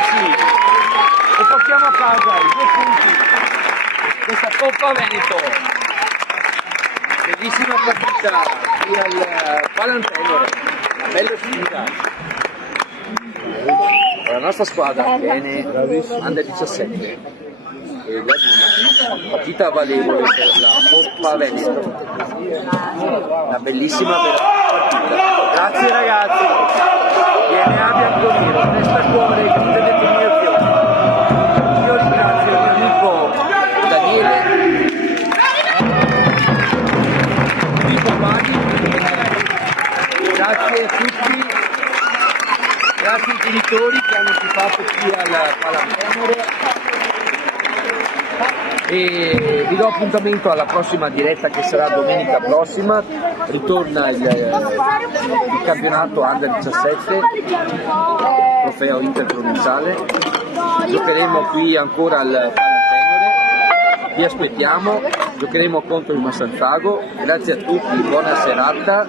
e portiamo a casa i 2 punti questa Coppa Veneto. Bellissima partita qui al Palantenore, una bella sfida. La nostra squadra viene Under 17 e la Duna, partita valevole per la Coppa Veneto, una bellissima partita. Grazie ragazzi, DNA bianconero, testa cuore, grande determinazione. Io ringrazio il mio amico Daniele, i compagni, grazie a tutti. Grazie ai genitori che hanno tifato qui al Palantenore e vi do appuntamento alla prossima diretta che sarà domenica prossima. Ritorna il campionato Under 17, trofeo interprovinciale. Giocheremo qui ancora al Palantenore, vi aspettiamo, giocheremo contro il Massanzago. Grazie a tutti, buona serata.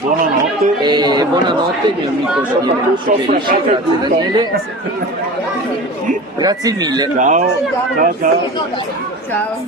Buonanotte. E buonanotte, mio amico Daniele, suggerisce, grazie Daniele. Grazie mille. Ciao. Ciao.